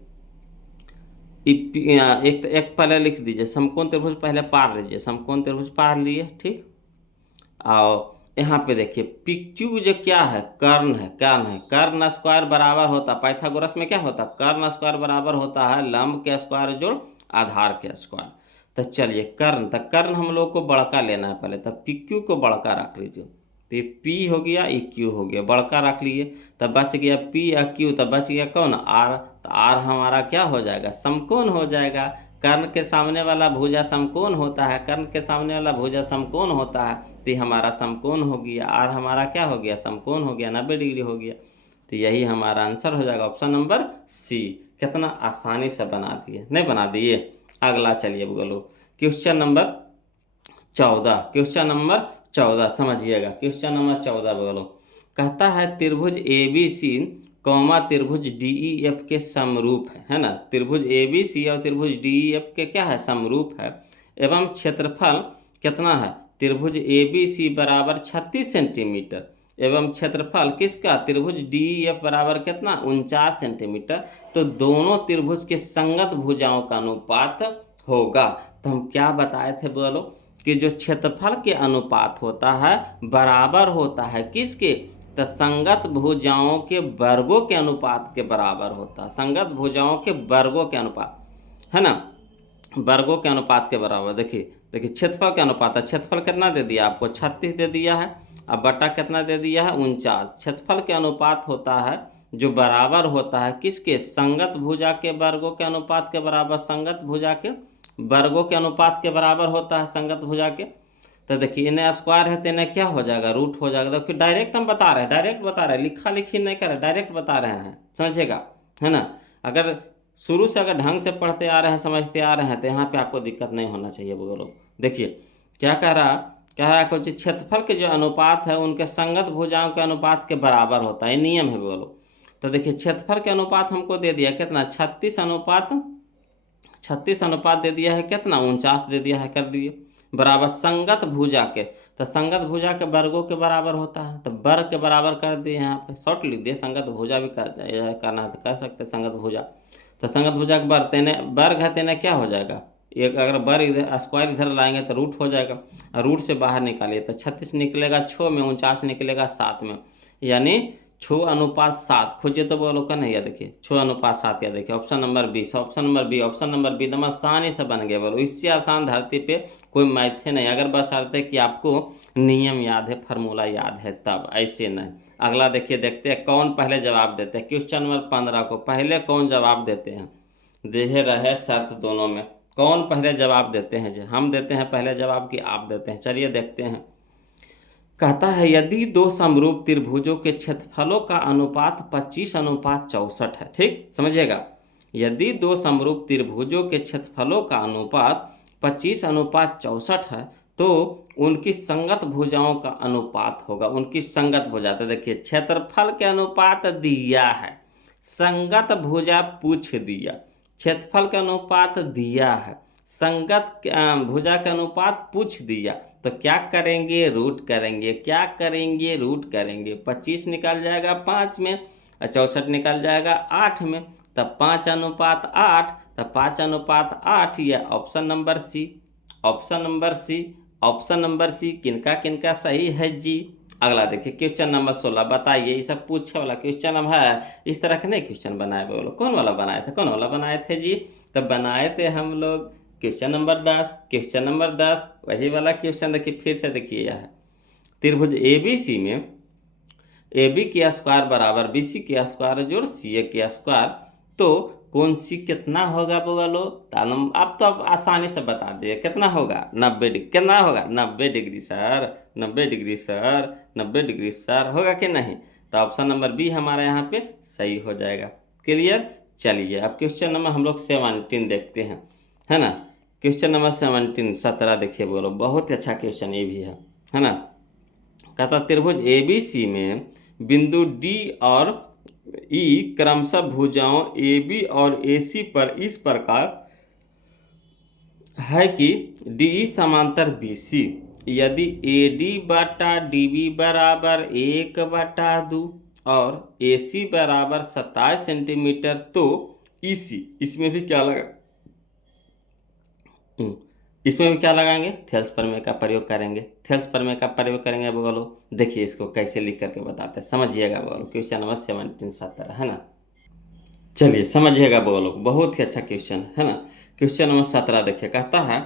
एक पहले लिख दीजिए समकोण त्रिभुज, पहले पार लीजिए, समकोण त्रिभुज पार लिए, ठीक। और यहाँ पे देखिए पी क्यू जो क्या है, कर्ण है, कर्ण है, कर्ण स्क्वायर बराबर होता, पाइथागोरस में क्या होता, कर्ण स्क्वायर बराबर होता है लंब के स्क्वायर जोड़ आधार के स्क्वायर। तो चलिए कर्ण, तो कर्ण हम लोग को बड़का लेना है पहले, तब पी क्यू को बड़का रख लीजिए, तो ये पी हो गया, ये क्यू हो गया, बड़का रख लिए, तब बच गया पी या क्यू, तब बच गया कौन, आर। तो आर हमारा क्या हो जाएगा, समकोण हो जाएगा। कर्ण के सामने वाला भुजा समकोण होता है, कर्ण के सामने वाला भुजा समकोण होता है, तो हमारा समकोण हो गया, आर हमारा क्या हो गया, समकोण हो गया, 90 डिग्री हो गया। तो यही हमारा आंसर हो जाएगा ऑप्शन नंबर सी। कितना आसानी से बना दिए, नहीं बना दिए। अगला चलिए बोलो, क्वेश्चन नंबर 14, क्वेश्चन नंबर 14 समझिएगा, क्वेश्चन नंबर 14 बोलो। कहता है त्रिभुज ए बी सी कौमा त्रिभुज डी ई एफ के समरूप है ना। त्रिभुज ए बी सी और त्रिभुज डी ई एफ के क्या है, समरूप है, एवं क्षेत्रफल कितना है, त्रिभुज ए बी सी बराबर 36 सेंटीमीटर, एवं क्षेत्रफल किसका, त्रिभुज डी ई एफ बराबर कितना, 49 सेंटीमीटर। तो दोनों त्रिभुज के संगत भुजाओं का अनुपात होगा। तो हम क्या बताए थे बोलो, कि जो क्षेत्रफल के अनुपात होता है बराबर होता है किसके, तो संगत भुजाओं के वर्गों के अनुपात के बराबर होता है, संगत भुजाओं के वर्गों के अनुपात, है ना, वर्गों के अनुपात के बराबर। देखिए देखिए क्षेत्रफल के अनुपात है, क्षेत्रफल कितना दे दिया आपको, 36 दे दिया है, अब बटा कितना दे दिया है, 49। क्षेत्रफल के अनुपात होता है जो बराबर होता है किसके, संगत भुजा के वर्गों के अनुपात के बराबर, संगत भुजा के वर्गों के अनुपात के बराबर होता है, संगत भुजा के। तो देखिए इन्हें स्क्वायर है तो इन्हें क्या हो जाएगा, रूट हो जाएगा। देखिए डायरेक्ट हम बता रहे हैं, डायरेक्ट बता रहे हैं, लिखा लिखी नहीं कर रहे, डायरेक्ट बता रहे हैं, समझिएगा, है ना। अगर शुरू से अगर ढंग से पढ़ते आ रहे हैं, समझते आ रहे हैं, तो यहाँ पे आपको दिक्कत नहीं होना चाहिए बोलो। देखिए क्या कह रहा है कुछ, क्षेत्रफल के जो अनुपात है उनके संगत भुजाओं के अनुपात के बराबर होता है, नियम है बोलो। तो देखिए क्षेत्रफल के अनुपात हमको दे दिया कितना, 36 अनुपात दे दिया है कितना, 49 दे दिया है, कर दिए बराबर संगत भुजा के। तो संगत भुजा के वर्गों के बराबर होता है, तो वर्ग के बराबर कर दिए, यहाँ पे शॉर्ट लिख दिए, संगत भुजा भी करना है तो कर सकते संगत भुजा। तो संगत भुजा के वर्ग तेने वर्ग है, तेने क्या हो जाएगा, एक अगर वर्ग इधर स्क्वायर इधर लाएंगे तो रूट हो जाएगा, रूट से बाहर निकालिए तो 36 निकलेगा 6 में, 49 निकलेगा 7 में, यानी 6:7। खोजिए तो बोलो का नहीं, या देखिए 6:7, या देखिए option number B, option number B, option number B एकदम आसानी से बन गया बोलो। इससे आसान धरती पे कोई मैथ नहीं, अगर बस अर्थ है कि आपको नियम याद है, फार्मूला याद है, तब ऐसे नहीं। अगला देखिए, देखते हैं कौन पहले जवाब देते हैं। क्वेश्चन नंबर 15 को पहले कौन जवाब देते हैं, देहे रहे शर्त दोनों में, कौन पहले जवाब देते हैं, हम देते हैं पहले जवाब कि आप देते हैं। चलिए देखते हैं। कहता है यदि दो समरूप त्रिभुजों के क्षेत्रफलों का अनुपात 25:64 है, ठीक समझिएगा। यदि दो समरूप त्रिभुजों के क्षेत्रफलों का अनुपात 25:64 है तो उनकी संगत भुजाओं का अनुपात होगा, उनकी संगत भुजा। तो देखिए क्षेत्रफल के अनुपात दिया है, संगत भुजा पूछ दिया, क्षेत्रफल का अनुपात दिया है, संगत भुजा का अनुपात पूछ दिया, तो क्या करेंगे, रूट करेंगे, क्या करेंगे, रूट करेंगे। 25 निकल जाएगा 5 में, 64 निकल जाएगा 8 में, तब 5:8, तब 5:8, या option number C, option number C, option number C. किनका किनका सही है जी। अगला देखिए क्वेश्चन नंबर 16, बताइए, ये सब पूछे वाला क्वेश्चन हम है, इस तरह के नहीं क्वेश्चन बनाए बोलो। कौन वाला बनाए थे, कौन वाला बनाए थे जी, तब बनाए थे हम लोग क्वेश्चन नंबर 10, क्वेश्चन नंबर 10 वही वाला क्वेश्चन। देखिए फिर से देखिए, यह है त्रिभुज ए बी सी में ए बी के स्क्वायर बराबर बी सी के स्क्वायर जोड़ सी ए के स्क्वायर, तो कौन सी कितना होगा बोलो। तालम आप तो अब आसानी से बता दिए कितना होगा, 90 डिग्री। कितना होगा, 90 degree sir, 90 degree sir, 90 degree sir, होगा कि नहीं। तो ऑप्शन नंबर बी हमारा यहाँ पे सही हो जाएगा। क्लियर। चलिए अब क्वेश्चन नंबर हम लोग 17 देखते हैं, है ना। क्वेश्चन नंबर 17 देखिए बोलो, बहुत ही अच्छा क्वेश्चन ये भी है ना। कहता त्रिभुज ABC में बिंदु D और E क्रमशः भुजाओं AB और AC पर इस प्रकार है कि DE समांतर BC, यदि AD बटा DB बराबर 1/2 और AC बराबर 27 सेंटीमीटर, तो EC, इसमें भी क्या लगा, इसमें भी क्या लगाएंगे, थेल्स प्रमेय का प्रयोग करेंगे। थेल्स प्रमेय का प्रयोग करेंगे बोलो। देखिए इसको कैसे लिख करके बताते हैं, समझिएगा बोलो। क्वेश्चन नंबर 17 है ना, चलिए समझिएगा बोलो, बहुत ही अच्छा क्वेश्चन है ना। क्वेश्चन नंबर 17 देखिए, कहता है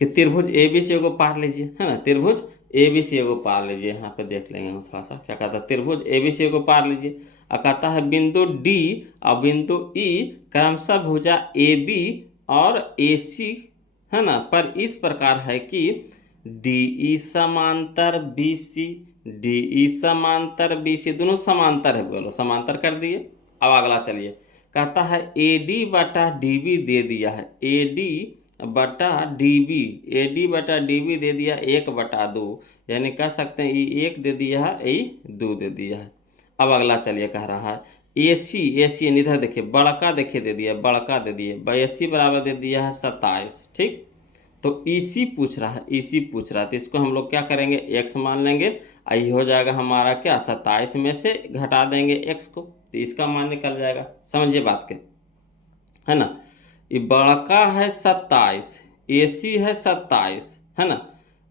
कि त्रिभुज ABC को पार लीजिए, है ना। त्रिभुज ABC को पार लीजिए, यहाँ पे देख लेंगे हम थोड़ा सा क्या कहता है। त्रिभुज ABC को पार लीजिए और कहता है बिंदु D और बिंदु E क्रमशः भुजा AB और AC, है ना, पर इस प्रकार है कि DE समांतर BC, DE समांतर BC, दोनों समांतर है बोलो, समांतर कर दिए। अब अगला चलिए, कहता है AD बटा DB दे दिया है, AD बटा DB दे दिया 1/2, यानी कह सकते हैं ये 1 दे दिया है, ये 2 दे दिया है। अब अगला चलिए, कह रहा है AC इधर देखिए, बड़का देखिए दे दिया, बड़का दे दिए, AC बराबर दे दिया है 27, ठीक। तो EC पूछ रहा है, तो इसको हम लोग क्या करेंगे, x मान लेंगे। ये हो जाएगा हमारा क्या, 27 में से घटा देंगे x को, तो इसका मान निकल जाएगा। समझिए बात के, है ना। ये बड़का है 27, AC है 27, है ना।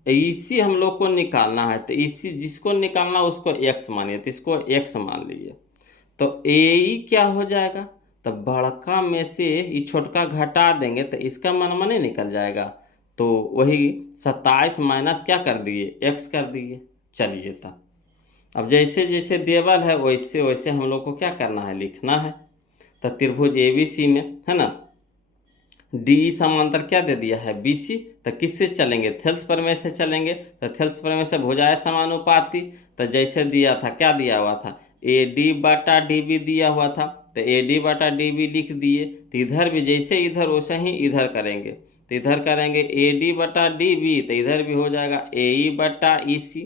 EC हम लोग को निकालना है, तो EC जिसको निकालना उसको x मानिए, तो इसको x मान लीजिए। तो AE क्या हो जाएगा, तो बड़का में से ये छोटका घटा देंगे तो इसका मन मने निकल जाएगा। तो वही 27 माइनस क्या कर दिए, x कर दिए। चलिए तब अब जैसे जैसे देवल है वैसे वैसे हम लोग को क्या करना है, लिखना है। तो त्रिभुज ABC में, है ना, DE समांतर क्या दे दिया है, BC, तो किससे चलेंगे, थेल्स प्रमेय से चलेंगे। तो थेल्स प्रमेय से भुजाएं समानुपाती, तो जैसे दिया था, क्या दिया हुआ था, AD बटा DB दिया हुआ था, तो AD बटा DB लिख दिए। तो इधर भी जैसे इधर वैसे ही इधर करेंगे, तो इधर करेंगे AD बटा DB, तो इधर भी हो जाएगा AE बटा EC,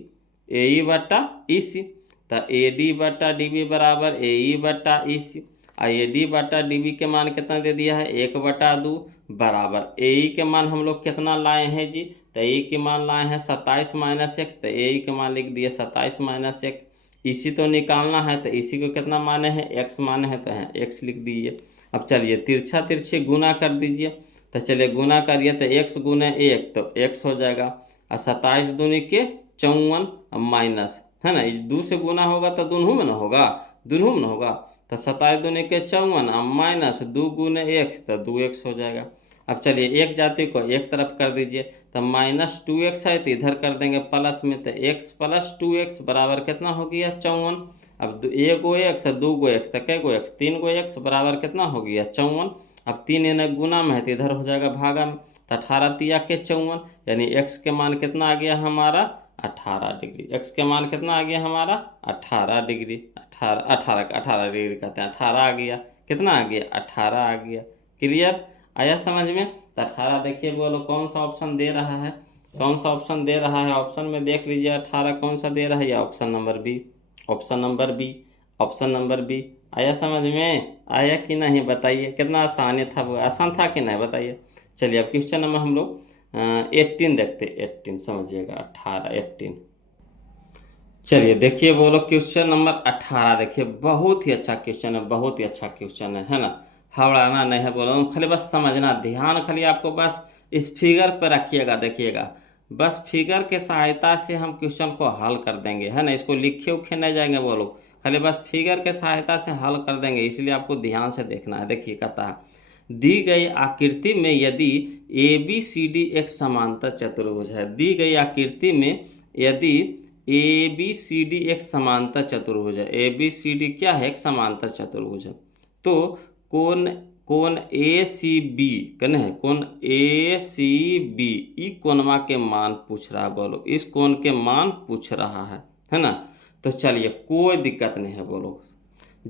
AE बटा EC। तो AD बटा DB बराबर AE बटा EC। AD बटा DB के मान कितना दे दिया है, 1/2 बराबर AE के मान हम लोग कितना लाए हैं जी, तो AE के मान लाए हैं 27 माइनस x, तो AE के मान लिख दिए 27 माइनस x। इसी तो निकालना है, तो इसी को कितना माने हैं, x माने हैं, तो हैं x लिख दीजिए। अब चलिए तिरछा तिरछे गुना कर दीजिए, तो चलिए गुना करिए, तो x गुने 1 तो x हो जाएगा, और 27 दूनी के 54 माइनस, है ना, 2 से गुना होगा तो दोनों में ना होगा, दोनों में ना होगा, तो 27 दूनी के 54 माइनस 2 गुने x, तो 2x हो जाएगा। अब चलिए एक जाति को एक तरफ कर दीजिए, तो -2x है, तो इधर कर देंगे प्लस में, तो x प्लस 2x बराबर कितना हो गया, 54। अब 1 गो x, 2 गो x, तो कै गो x, 3 गो x बराबर कितना हो गया, 54। अब 3 इन्हें गुना में है, तो इधर हो जाएगा भागा में, तो 18 तिया के 54, यानी x के मान कितना आ गया हमारा, 18 डिग्री। x के मान कितना आ गया हमारा, 18 डिग्री। 18 डिग्री कहते हैं, 18 आ गया, कितना आ गया, 18 आ गया। क्लियर, आया समझ में। तो 18 देखिए बोलो कौन सा ऑप्शन दे रहा है, कौन सा ऑप्शन दे रहा है, ऑप्शन में देख लीजिए 18 कौन सा दे रहा है, या option number B, option number B, option number B. आया समझ में, आया कि नहीं बताइए, कितना आसान था, वो आसान था कि नहीं बताइए। चलिए अब क्वेश्चन नंबर हम लोग 18 देखते, 18 समझिएगा, 18 18। चलिए देखिए बोलो क्वेश्चन नंबर 18 देखिए, बहुत ही अच्छा क्वेश्चन है, बहुत ही अच्छा क्वेश्चन है ना। हवड़ाना नहीं है बोलो, खाली बस समझना, ध्यान खाली आपको बस इस फिगर पर रखिएगा, देखिएगा बस फिगर के सहायता से हम क्वेश्चन को हल कर देंगे, है ना। इसको लिखे उखे नहीं जाएंगे बोलो, खाली बस फिगर के सहायता से हल कर देंगे, इसलिए आपको ध्यान से देखना है। देखिए कहता है दी गई आकृति में यदि ABCD एक समांतर चतुर्भुज है, दी गई आकृति में यदि ABCD एक समांतर चतुर्भुज है, ABCD क्या है, एक समांतर चतुर्भुज है, तो कोण ACB कहने है, कोण ACB ई कोणमा के मान पूछ रहा है बोलो, इस कोण के मान पूछ रहा है ना। तो चलिए कोई दिक्कत नहीं है बोलो,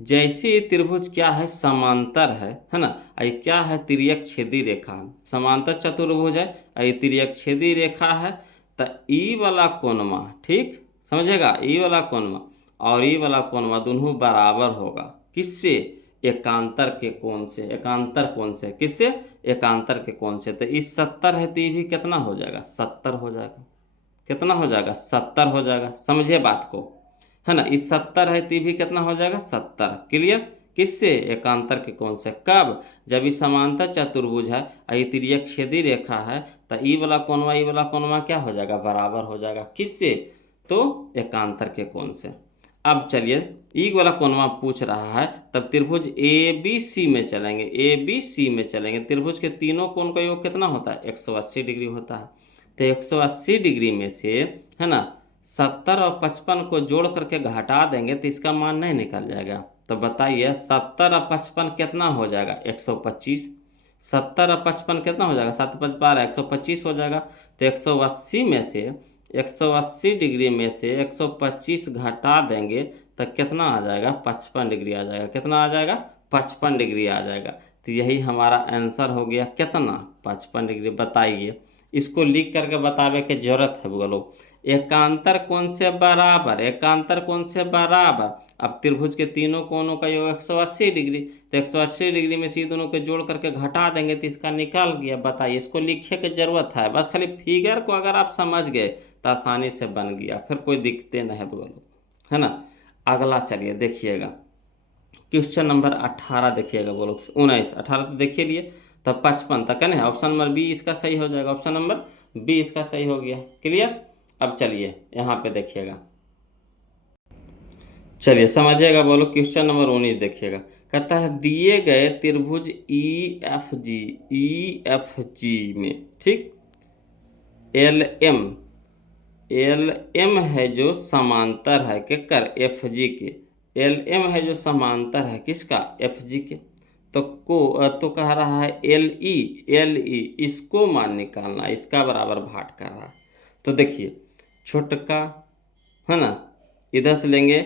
जैसे ये त्रिभुज क्या है, समांतर है ना, और ये क्या है, तिर्यक छेदी रेखा है। समांतर चतुर्भुज है और ये तिर्यक छेदी रेखा है। तो ई वाला कोणमा, ठीक समझेगा, ई वाला कोणमा और ई वाला कोणमा दोनों बराबर होगा, किससे, एकांतर के कोण से, एकांतर कोण से, किससे, एकांतर के कोण से। तो इस 70 है तो ये भी कितना हो जाएगा, 70 हो जाएगा, कितना हो जाएगा, 70 हो जाएगा, समझिए बात को, है ना। इस 70 है तो ये भी कितना हो जाएगा, 70। क्लियर, किससे, एकांतर के कोण से। कब, जब ये समांतर चतुर्भुज है और ये तिर्यक छेदी रेखा है, तो ई वाला कोणवा ई वाला कोणवा क्या हो जाएगा, बराबर हो जाएगा, किससे, तो एकांतर के कोण से। अब चलिए ई वाला कोणवा पूछ रहा है, तब त्रिभुज ए बी सी में चलेंगे, ए बी सी में चलेंगे। त्रिभुज के तीनों कोण का योग कितना होता है, 180 डिग्री होता है। तो 180 डिग्री में से, है ना, 70 और 55 को जोड़ करके घटा देंगे तो इसका मान नहीं निकल जाएगा। तो बताइए 70 और 55 कितना हो जाएगा, 125। 70 और 55 कितना हो जाएगा, 7 5 12 125 हो जाएगा। तो 180 में से, 180 डिग्री में से 125 घटा देंगे तो कितना आ जाएगा, 55 डिग्री आ जाएगा। कितना आ जाएगा, 55 डिग्री आ जाएगा। तो यही हमारा आंसर हो गया, कितना, 55 डिग्री। बताइए, इसको लिख करके बतावे की जरूरत है बोलो। एकांतर कोण से बराबर, एकांतर कोण से बराबर। अब त्रिभुज के तीनों कोणों का योग 180 डिग्री, तो 180 डिग्री में से दोनों के जोड़ करके घटा देंगे तो इसका निकल गया। बताइए, इसको लिखने की जरूरत है, बस खाली फिगर को अगर आप समझ गए तो आसानी से बन गया, फिर कोई दिक्कतें नहीं बोलो, है ना। अगला चलिए देखिएगा, क्वेश्चन नंबर 18 देखिएगा बोलो, 19 18 तो देखिए लिए, तब 55 तक है ना। ऑप्शन नंबर बी इसका सही हो जाएगा, ऑप्शन नंबर बी इसका सही हो गया। क्लियर, अब चलिए यहाँ पे देखिएगा, चलिए समझिएगा बोलो। क्वेश्चन नंबर 19 देखिएगा, कहता है दिए गए त्रिभुज ई एफ जी में, ठीक, एल एम है जो समांतर है के कर एफ जी के, एल एम है जो समांतर है किसका, एफ जी के। तो कह रहा है एल ई इसको मान निकालना, इसका बराबर भाट कर रहा है। तो देखिए छोटका, है ना, इधर से लेंगे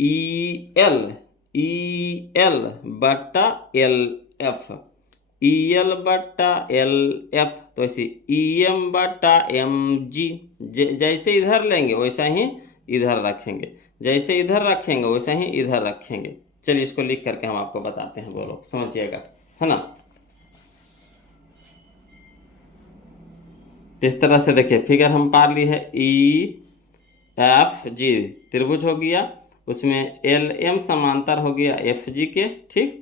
ई एल बटा एल एफ, ई एल बटा एल एफ। तो ऐसे ई एम बटा एम जी, जैसे इधर लेंगे वैसा ही इधर रखेंगे, जैसे इधर रखेंगे वैसा ही इधर रखेंगे। चलिए इसको लिख करके हम आपको बताते हैं, बोलो समझिएगा, है ना। इस तरह से देखिए फिगर हम पार ली है, ई एफ जी त्रिभुज हो गया, उसमें एल एम समांतर हो गया एफ जी के, ठीक।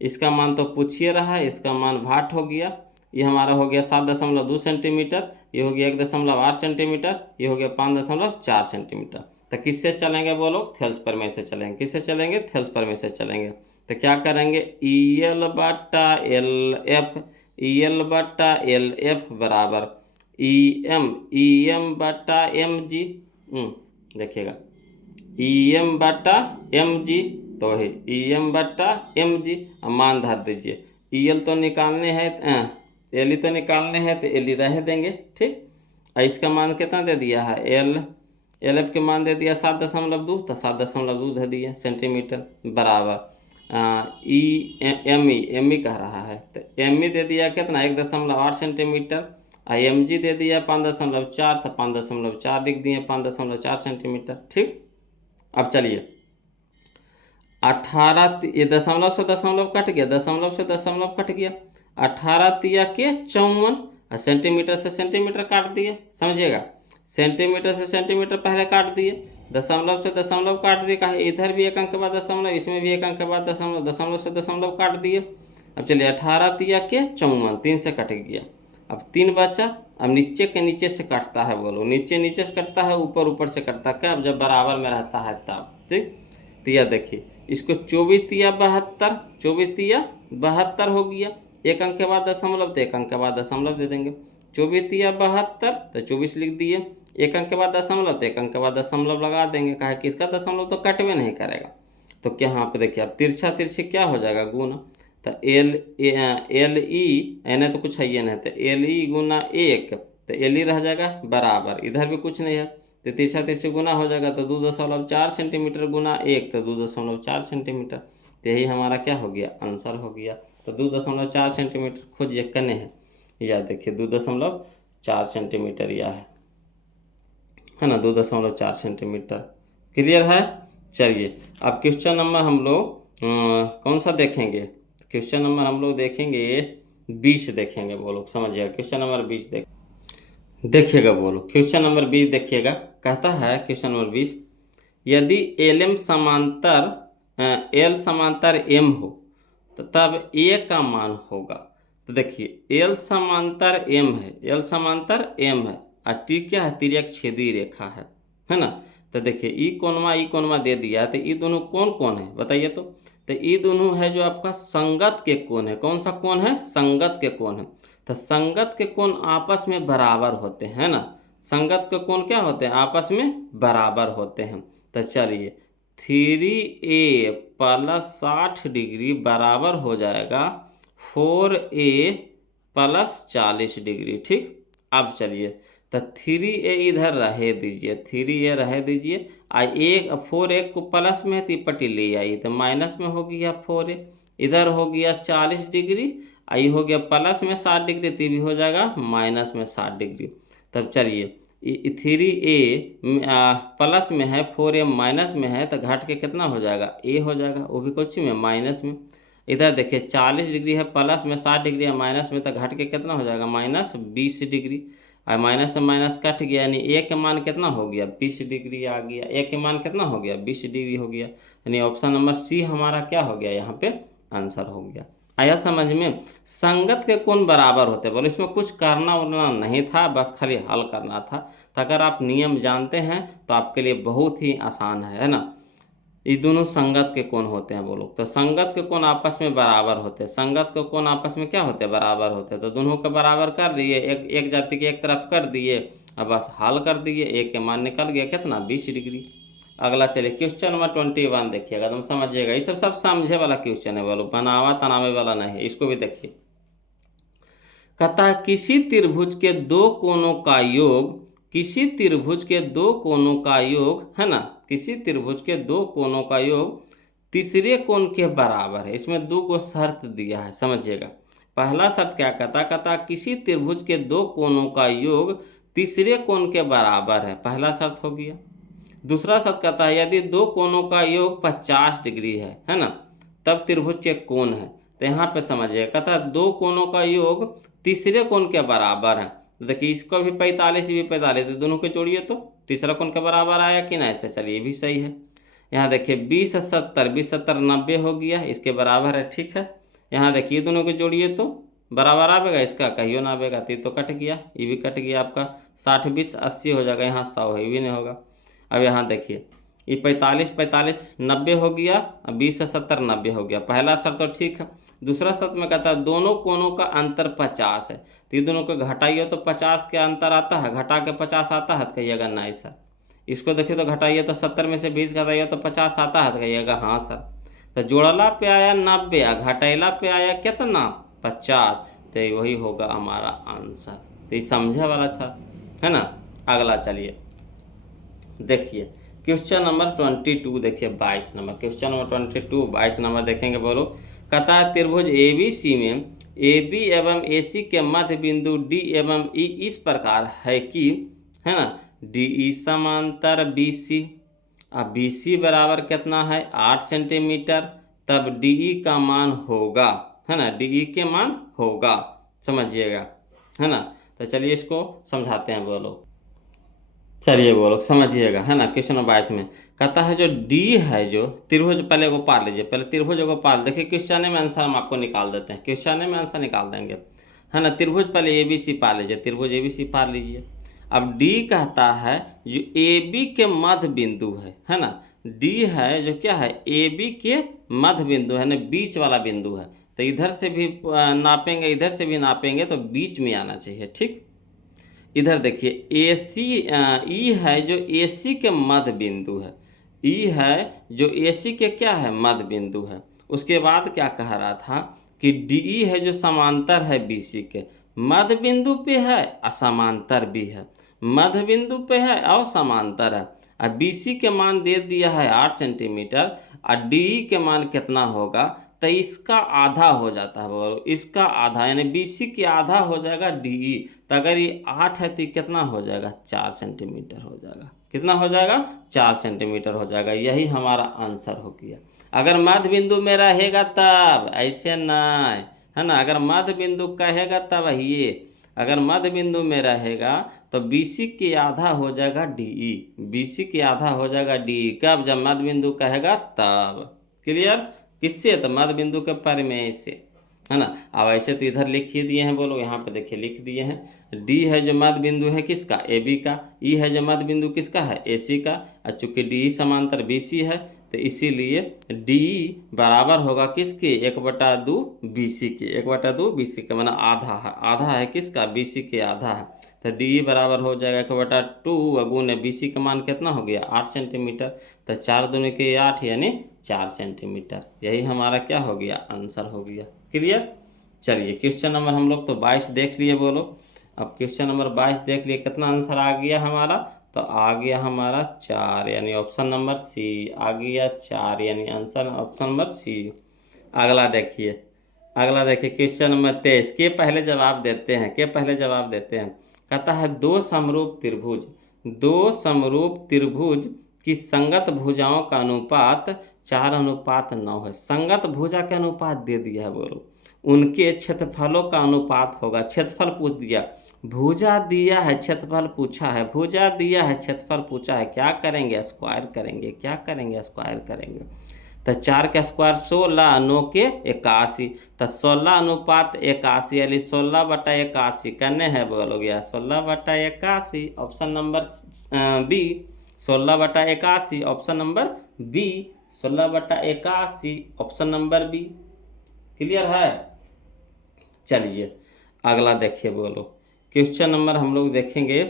इसका मान तो पूछिए रहा है, इसका मान भाट हो गया। ये हमारा हो गया 7.2 सेंटीमीटर, ये हो गया 1.8 सेंटीमीटर, ये हो गया 5.4 सेंटीमीटर। तो किससे चलेंगे बोलो, थेल्स प्रमेय से चलेंगे। किससे चलेंगे, थेल्स प्रमेय से चलेंगे। तो क्या करेंगे, ई एल बटा एल एफ बराबर ई एम बटा एम जी। देखिएगा ई एम बटा एम जी, तो है ई एम बटा एम जी। अब मान धर दीजिए, ई एल तो निकालने हैं, एल ई तो निकालने हैं, तो एल ई रह देंगे, ठीक। और इसका मान कितना दे दिया है, एल एफ के मान दे दिया 7.2, तो 7.2 दे दिए सेंटीमीटर बराबर ई एम ई कह रहा है, तो एम ई दे दिया कितना 1.8 सेंटीमीटर, और एम जी दे दिया 5.4, तो 5.4 लिख दिए, 5.4 सेंटीमीटर, ठीक। अब चलिए 18, ये दशमलव से दशमलव कट गया, दशमलव से दशमलव कट गया, 18 तिया के 54, सेंटीमीटर से सेंटीमीटर काट दिए, समझिएगा। सेंटीमीटर से सेंटीमीटर पहले काट दिए, दशमलव से दशमलव काट दिए, कहा इधर भी एक अंक के बाद दशमलव, इसमें भी एक अंक के बाद दशमलव, दशमलव से दशमलव काट दिए। अब चलिए 18 तिया के 54, 3 से कट गया, अब 3 बचा। अब नीचे के नीचे से कटता है, बोलो नीचे नीचे से कटता है, ऊपर ऊपर से कटता है, कब, जब बराबर में रहता है तब, ठीक। तो यह देखिए इसको 24 तिया 72, 24 तिया 72 हो गया, एक अंक के बाद दशमलव, तो एक अंक के बाद दशमलव दे देंगे। 24 तिया 72, तो 24 लिख दिए, एक अंक के बाद दशमलव, तो एक अंक के बाद दशमलव लगा देंगे, कहा कि इसका दशमलव तो कटवे नहीं करेगा। तो क्या यहाँ पे देखिए अब तिरछा तिरछी क्या हो जाएगा, गुना। तो एल ई एन तो कुछ है ये नहीं, तो एल ई गुना 1, तो एल ई रह जाएगा बराबर, इधर भी कुछ नहीं है, तो तिरछा तिरछी गुना हो जाएगा, तो 2.4 सेंटीमीटर गुना 1, तो 2.4 सेंटीमीटर। तो यही हमारा क्या हो गया, आंसर हो गया। तो 2.4 सेंटीमीटर खोजिए कने है, या देखिए 2.4 सेंटीमीटर या है ना, 2.4 सेंटीमीटर। क्लियर है। चलिए अब क्वेश्चन नंबर हम लोग कौन सा देखेंगे, क्वेश्चन नंबर हम लोग देखेंगे 20 देखेंगे। बोलो समझिएगा, क्वेश्चन नंबर 20 देखिएगा। बोलो क्वेश्चन नंबर 20 देखिएगा। कहता है क्वेश्चन नंबर 20, यदि एल एम समांतर एल समांतर एम हो तो तब ए का मान होगा। तो देखिए एल समांतर एम है, एल समांतर एम है, और टी क्या है, तिर्यक छेदी रेखा है ना। तो देखिए ई कोणमा दे दिया, तो ये दोनों कौन कौन है बताइए तो ये दोनों है जो आपका संगत के कोण है। कौन सा कोण है, संगत के कोण है। तो संगत के कोण आपस में बराबर होते हैं ना, संगत के कोण क्या होते हैं, आपस में बराबर होते हैं। तो चलिए 3a प्लस 60 डिग्री बराबर हो जाएगा 4a प्लस 40 डिग्री। ठीक, अब चलिए तो 3a इधर रहे दीजिए, 3a रहे दीजिए, आ एक 4a को प्लस में तो पट्टी ले आई तो माइनस में हो गया 4a, इधर हो गया 40 डिग्री, आई हो गया प्लस में 60 डिग्री, तो भी हो जाएगा माइनस में 60 डिग्री। तब चलिए 3a प्लस में है, 4a माइनस में है, तो घट के कितना हो जाएगा, a हो जाएगा, वो भी कुछ में माइनस में। इधर देखिए 40 डिग्री है, प्लस में 60 डिग्री है माइनस में, तो घट के कितना हो जाएगा, माइनस 20 डिग्री। और माइनस से माइनस कट गया, यानी a के मान कितना हो गया, 20 डिग्री आ गया। a के मान कितना हो गया, 20 डिग्री हो गया। यानी ऑप्शन नंबर सी हमारा क्या हो गया, यहाँ पे आंसर हो गया। आया समझ में। संगत के कोण बराबर होते हैं, बोले इसमें कुछ करना उरना नहीं था, बस खाली हल करना था। तो अगर आप नियम जानते हैं तो आपके लिए बहुत ही आसान है ना। ये दोनों संगत के कोण होते हैं बोलो, तो संगत के कोण आपस में बराबर होते हैं, संगत के कोण आपस में क्या होते हैं, बराबर होते हैं। तो दोनों के बराबर कर दिए, एक जाति के एक तरफ कर दिए, अब बस हल कर दिए, एक के मान निकल गया कितना, 20 डिग्री। अगला चलिए क्वेश्चन नंबर 21 देखिएगा, तुम समझिएगा, ये सब समझे वाला क्वेश्चन है बोलो, बनावा तनावे वाला नहीं है। इसको भी देखिए। कहता है किसी त्रिभुज के दो कोणों का योग, किसी त्रिभुज के दो कोणों का योग है ना, किसी त्रिभुज के दो कोणों का योग तीसरे कोण के बराबर है। इसमें दो को शर्त दिया है, समझिएगा। पहला शर्त क्या कहता किसी त्रिभुज के दो कोणों का योग तीसरे कोण के बराबर है, पहला शर्त हो गया। दूसरा शर्त कहता है यदि दो कोणों का योग 50 डिग्री है ना, तब त्रिभुज के कोण है। तो यहाँ पे समझिए, कहता है दो कोणों का योग तीसरे कोण के बराबर है। तो देखिए इसको भी 45, भी 45, तो दोनों के जोड़िए तो तीसरा कोण के बराबर आया कि नहीं, तो चलिए ये भी सही है। यहाँ देखिए 20 70, 20 70 90 हो गया, इसके बराबर है, ठीक है। यहाँ देखिए दोनों के जोड़िए तो बराबर आवेगा, इसका कहियो ना आवेगा, तो कट गया, ये भी कट गया आपका, 60 20 80 हो जाएगा, यहाँ 100 है, ये भी नहीं होगा। अब यहाँ देखिए ये 45 45 90 हो गया, 20 से 70 90 हो गया, पहला शर्त तो ठीक है। दूसरा शर्त में कहता है दोनों कोणों का अंतर 50 है, तो ये दोनों को घटाइए तो 50 के अंतर आता है, घटा के 50 आता है, तो कहिएगा नहीं सर। इसको देखिए तो घटाइए तो 70 में से 20 घटाइए तो 50 आता है, तो कहिएगा हाँ सर। तो जोड़ला पे आया 90, घटाइला पे आया कितना, 50, तो वही होगा हमारा आंसर। तो ये समझे वाला था, है ना। अगला चलिए देखिए क्वेश्चन नंबर 22 देखिए, 22 नंबर क्वेश्चन नंबर 22 22 नंबर देखेंगे। बोलो कहता है त्रिभुज ABC में AB एवं AC के मध्य बिंदु D एवं E इस प्रकार है कि, है ना, DE समांतर BC। अब BC बराबर कितना है, 8 सेंटीमीटर, तब DE का मान होगा, है ना, DE के मान होगा, समझिएगा, है ना। तो चलिए इसको समझाते हैं, बोलो चलिए बोलो समझिएगा, है ना। क्वेश्चन नंबर 22 में कहता है जो डी है, जो त्रिभुज, पहले को पार लीजिए, पहले त्रिभुज को पार, देखिए क्वेश्चन में आंसर हम आपको निकाल देते हैं, क्वेश्चन में आंसर निकाल देंगे, है ना। त्रिभुज पहले ABC पार लीजिए, त्रिभुज ABC पार लीजिए। अब डी कहता है जो AB के मध्य बिंदु है ना, डी है जो क्या है, AB के मध्य बिंदु है ना, बीच वाला बिंदु है। तो इधर से भी नापेंगे, इधर से भी नापेंगे, तो बीच में आना चाहिए, ठीक। इधर देखिए AC ई है जो AC के मध्य बिंदु है, ई है जो AC के क्या है, मध्य बिंदु है। उसके बाद क्या कह रहा था कि DE है जो समांतर है BC के, मध्य बिंदु पे है, असमांतर भी है, मध्य बिंदु पे है और समांतर है। और BC के मान दे दिया है 8 सेंटीमीटर और DE के मान कितना होगा, तो इसका आधा हो जाता है, बोलो इसका आधा, यानी BC के आधा हो जाएगा DE। तो अगर ये 8 है तो कितना हो जाएगा, 4 सेंटीमीटर हो जाएगा। कितना हो जाएगा, 4 सेंटीमीटर हो जाएगा। यही हमारा आंसर हो गया। अगर मध्य बिंदु में रहेगा तब, ऐसे नहीं है ना, अगर मध्य बिंदु कहेगा तब ये, अगर मध्य बिंदु में रहेगा तो BC के आधा हो जाएगा DE, BC के आधा हो जाएगा DE। कब, जब मध्य बिंदु कहेगा तब। क्लियर, किससे, तो मध्य बिंदु के परिमेय से, है ना। अब ऐसे तो इधर लिख ही दिए हैं, बोलो यहाँ पे देखिए लिख दिए हैं। D है जो मध्य बिंदु है किसका, AB का, E है जो मध्य बिंदु किसका है, AC का, और चूंकि DE समांतर BC है तो इसीलिए DE बराबर होगा किसके, 1/2 BC के, 1/2 BC का, माना आधा है, आधा है किसका, BC के आधा है। तो DE बराबर हो जाएगा 1/2 गुने BC का मान कितना हो गया, 8 सेंटीमीटर। तो 4 दूनी के 8 यानी 4 सेंटीमीटर। यही हमारा क्या हो गया, आंसर हो गया। क्लियर। चलिए क्वेश्चन नंबर हम लोग तो 22 देख लिए, बोलो। अब क्वेश्चन नंबर 22 देख लिए, कितना आंसर आ गया हमारा, तो आ गया हमारा 4, यानी ऑप्शन नंबर सी आ गया 4, यानी आंसर ऑप्शन नंबर सी। अगला देखिए, अगला देखिए क्वेश्चन नंबर 23 के पहले जवाब देते हैं, के पहले जवाब देते हैं। कहता है दो समरूप त्रिभुज, दो समरूप त्रिभुज की संगत भुजाओं का अनुपात 4:9 है। संगत भुजा के अनुपात दे दिया है, बोलो उनके क्षेत्रफलों का अनुपात होगा। क्षेत्रफल पूछ दिया, भुजा दिया है, क्षेत्रफल पूछा है, भुजा दिया है, क्षेत्रफल पूछा है, क्या करेंगे, स्क्वायर करेंगे, क्या करेंगे, स्क्वायर करेंगे। तो 4 का स्क्वायर 16, 9 के 81, तो 16:81 यानी 16/81 करने हैं, बोलो गया 16/81, option number B 16/81, option number B 16/81, option number B. Clear है। चलिए अगला देखिए, बोलो क्वेश्चन नंबर हम लोग देखेंगे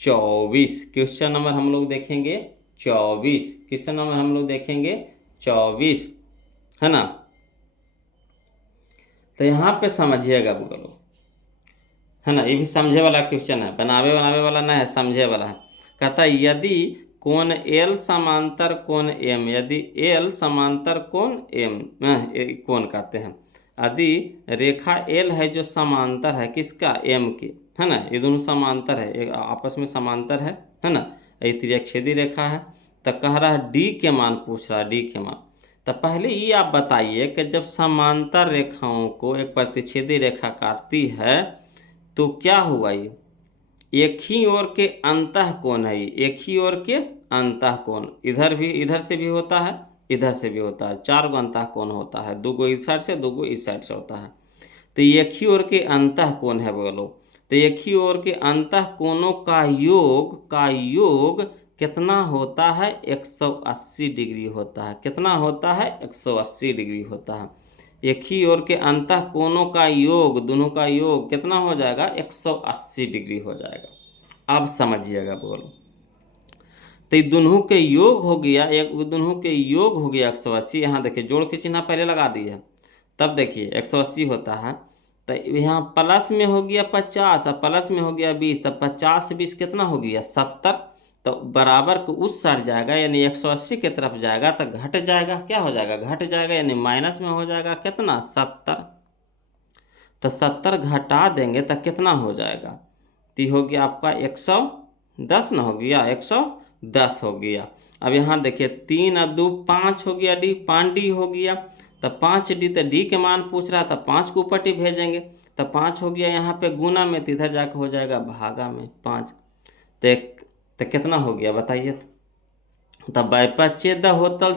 24, क्वेश्चन नंबर हम लोग देखेंगे 24, क्वेश्चन नंबर हम लोग देखेंगे 24, है ना। तो यहाँ पे समझिएगा, बोलो है ना, ये भी समझे वाला क्वेश्चन है, बनावे वाला नहीं है, समझे वाला है। कहता है यदि कोण L समांतर कोण M, यदि L समांतर कोण M, कोण कहते हैं, यदि रेखा L है जो समांतर है किसका, M के, है ना, ये दोनों समांतर है, एक आपस में समांतर है ना, ये त्रिज्यछेदी रेखा है। तो कह रहा है D के मान पूछ रहा है, D के मान। तो पहले ये आप बताइए कि जब समांतर रेखाओं को एक प्रतिच्छेदी रेखा काटती है तो क्या हुआ, ये एक ही ओर के अंतः कोण है, एक ही ओर के अंतः कोण, इधर से भी होता है, इधर से भी होता है, 4 गो अंतः कोण होता है, 2 गो इस साइड से, 2 गो इस साइड से होता है। तो एक ही ओर के अंतः कोण है, बोलो तो एक ही ओर के अंतः कोणों का योग कितना होता है, 180 डिग्री होता है। कितना होता है, 180 डिग्री होता है। एक ही ओर के अंतः कोणों का योग, दोनों का योग कितना हो जाएगा, 180 डिग्री हो जाएगा। अब समझिएगा, बोलो तो दोनों के योग हो गया, दोनों के योग हो गया 180। यहाँ देखिए जोड़ के चिन्ह पहले लगा दिए है, तब देखिए 180 होता है। तो यहाँ प्लस में हो गया 50 और प्लस में हो गया 20, तब 50 से 20 कितना हो गया, 70। तो बराबर को उस साइड जाएगा, यानी 180 की तरफ जाएगा तो घट जाएगा, क्या हो जाएगा, घट जाएगा, यानी माइनस में हो जाएगा कितना, 70। तो 70 घटा देंगे तो कितना हो जाएगा, तो हो गया आपका 110 ना, हो गया 110 हो गया। अब यहाँ देखिए 3 और 2 5 हो गया, डी 5D हो गया। तो 5D, तो D के मान पूछ रहा था, 5 को ऊपर भेजेंगे तो 5 हो गया, यहाँ पे गुना में, तो इधर जाकर हो जाएगा भागा में 5। तो कितना हो गया बताइए। तो बाइपच्छेद होतल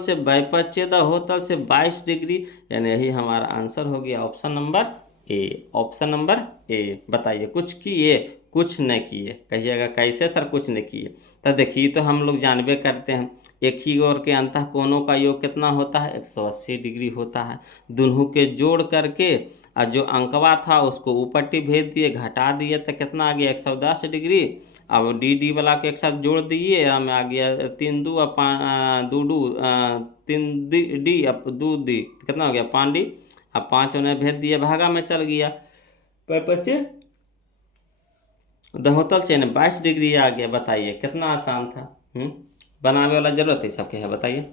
से 22 डिग्री, यानी यही हमारा आंसर हो गया, option number A, option number A. बताइए कुछ किए, कुछ नहीं किए, कहिएगा कैसे सर कुछ नहीं किए। तो देखिए तो हम लोग जानबे करते हैं, एक ही ओर के अंतः कोणों का योग कितना होता है, 180 डिग्री होता है। दोनों के जोड़ करके और जो अंकवा था उसको ऊपर भेज दिए, घटा दिए तो कितना आ गया, 110 डिग्री। अब डी वाला को एक साथ जोड़ दिए, हमें आ गया 3 2 और 3D अब 2D, कितना हो गया 5D। अब 5 उन्हें भेज दिए, भागा में चल गया, बच्चे दहोतल से 22 डिग्री आ गया। बताइए कितना आसान था। बनावे वाला जरूरत है सबके है, बताइए।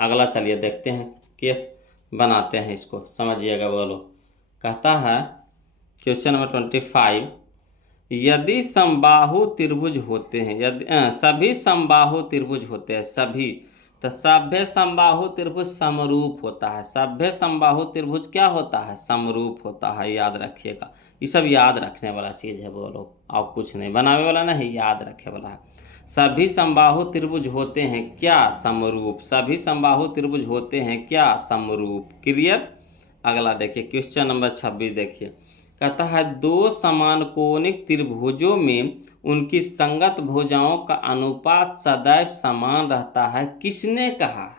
अगला चलिए देखते हैं, केस बनाते हैं, इसको समझिएगा। बोलो, कहता है क्वेश्चन नंबर 25, यदि समबाहु त्रिभुज होते हैं, यदि सभी समबाहु त्रिभुज होते हैं, सभी, तो सभ्य समबाहु त्रिभुज समरूप होता है। सभ्य समबाहु त्रिभुज क्या होता है? समरूप होता है, याद रखिएगा। ये सब याद रखने वाला चीज़ है। बोलो, और कुछ नहीं, बनावे वाला नहीं, याद रखे वाला है। सभी समबाहु त्रिभुज होते हैं क्या? समरूप। सभी समबाहु त्रिभुज होते हैं क्या? समरूप। क्लियर। अगला देखिए क्वेश्चन नंबर 26 देखिए, कहता है दो समान कोणिक त्रिभुजों में उनकी संगत भुजाओं का अनुपात सदैव समान रहता है, किसने कहा?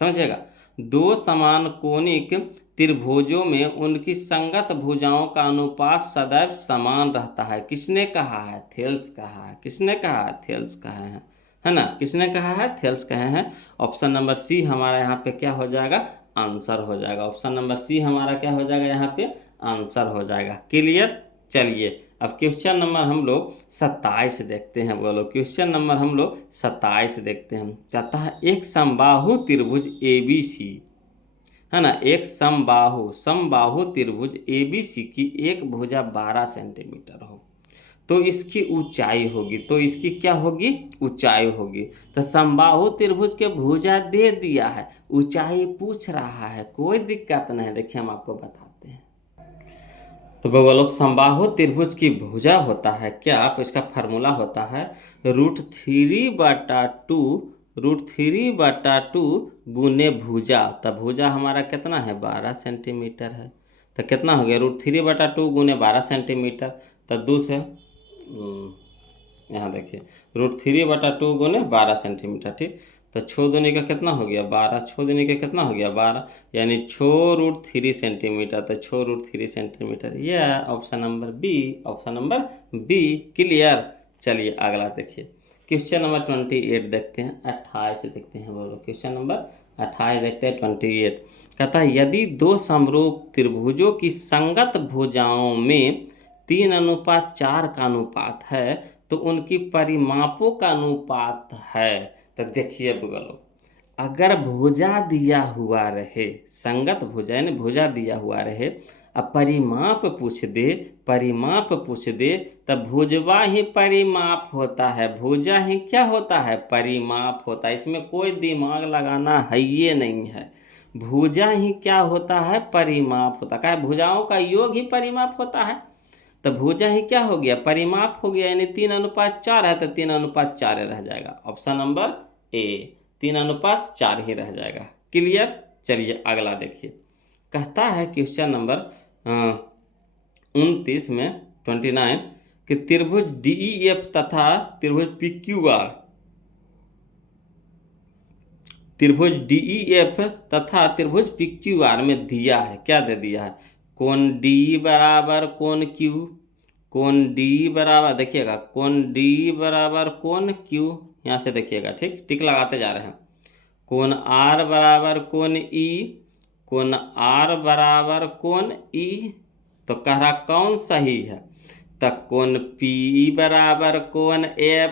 समझिएगा, दो समान कोणिक त्रिभुजों में उनकी संगत भुजाओं का अनुपात सदैव समान रहता है, किसने कहा है? थेल्स कहा है। किसने कहा है? थेल्स कहे हैं, है ना। किसने कहा है? थेल्स कहे हैं। ऑप्शन नंबर सी हमारा यहाँ पे क्या हो जाएगा? आंसर हो जाएगा। ऑप्शन नंबर सी हमारा क्या हो जाएगा? यहाँ पे आंसर हो जाएगा। क्लियर। चलिए अब क्वेश्चन नंबर हम लोग 27 देखते हैं। बोलो, क्वेश्चन नंबर हम लोग 27 देखते हैं। कहता है एक समबाहु त्रिभुज ABC, है ना, एक समबाहु त्रिभुज ABC की एक भुजा 12 सेंटीमीटर हो, तो इसकी ऊंचाई होगी। तो इसकी क्या होगी? ऊंचाई होगी। तो समबाहु त्रिभुज के भुजा दे दिया है, ऊंचाई पूछ रहा है, कोई दिक्कत नहीं। देखिए हम आपको बताते हैं। तो लोग, समबाहु त्रिभुज की भुजा होता है क्या? तो इसका फार्मूला होता है √3/2 गुने भुजा। तो भुजा हमारा कितना है? 12 सेंटीमीटर है। तो कितना हो गया? √3/2 गुने 12 सेंटीमीटर। तो 2 से यहाँ देखिए, √3/2 गुने 12 सेंटीमीटर, ठीक। तो 6 दूनी का कितना हो गया? 12। 6 दूनी का कितना हो गया? 12, यानी 6√3 सेंटीमीटर। तो 6√3 सेंटीमीटर, यह option number B, option number B. Clear. चलिए अगला देखिए, क्वेश्चन नंबर 28 देखते हैं, 28 देखते हैं। बोलो, क्वेश्चन नंबर 28 देखते हैं, 28। कहता है यदि दो समरूप त्रिभुजों की संगत भुजाओं में 3:4 का अनुपात है, तो उनकी परिमापों का अनुपात है। तो देखिए बगलो, अगर भुजा दिया हुआ रहे, संगत भुजा यानी भुजा दिया हुआ रहे, अब परिमाप पूछ दे, तब भुजवा ही परिमाप होता है। भुजा ही क्या होता है? परिमाप होता है। इसमें कोई दिमाग लगाना है ये नहीं है। भुजा ही क्या होता है? परिमाप होता है। क्या भुजाओं का योग ही परिमाप होता है। तो भुजा ही क्या हो गया? परिमाप हो गया, यानी 3:4 है, तो 3:4 रह जाएगा। ऑप्शन नंबर ए, 3:4 ही रह जाएगा। क्लियर। चलिए अगला देखिए, कहता है क्वेश्चन नंबर 29 में 29 कि त्रिभुज DEF तथा त्रिभुज PQR, त्रिभुज DEF तथा त्रिभुज PQR में दिया है, क्या दे दिया है? कोण D बराबर कोण Q, कोण D बराबर, देखिएगा, कोण D बराबर कोण Q, यहाँ से देखिएगा, ठीक, टिक लगाते जा रहे हैं। कोण R बराबर कोण E, कोण R बराबर कोण E, तो कह रहा कौन सही है? तो कोण P बराबर कोण F,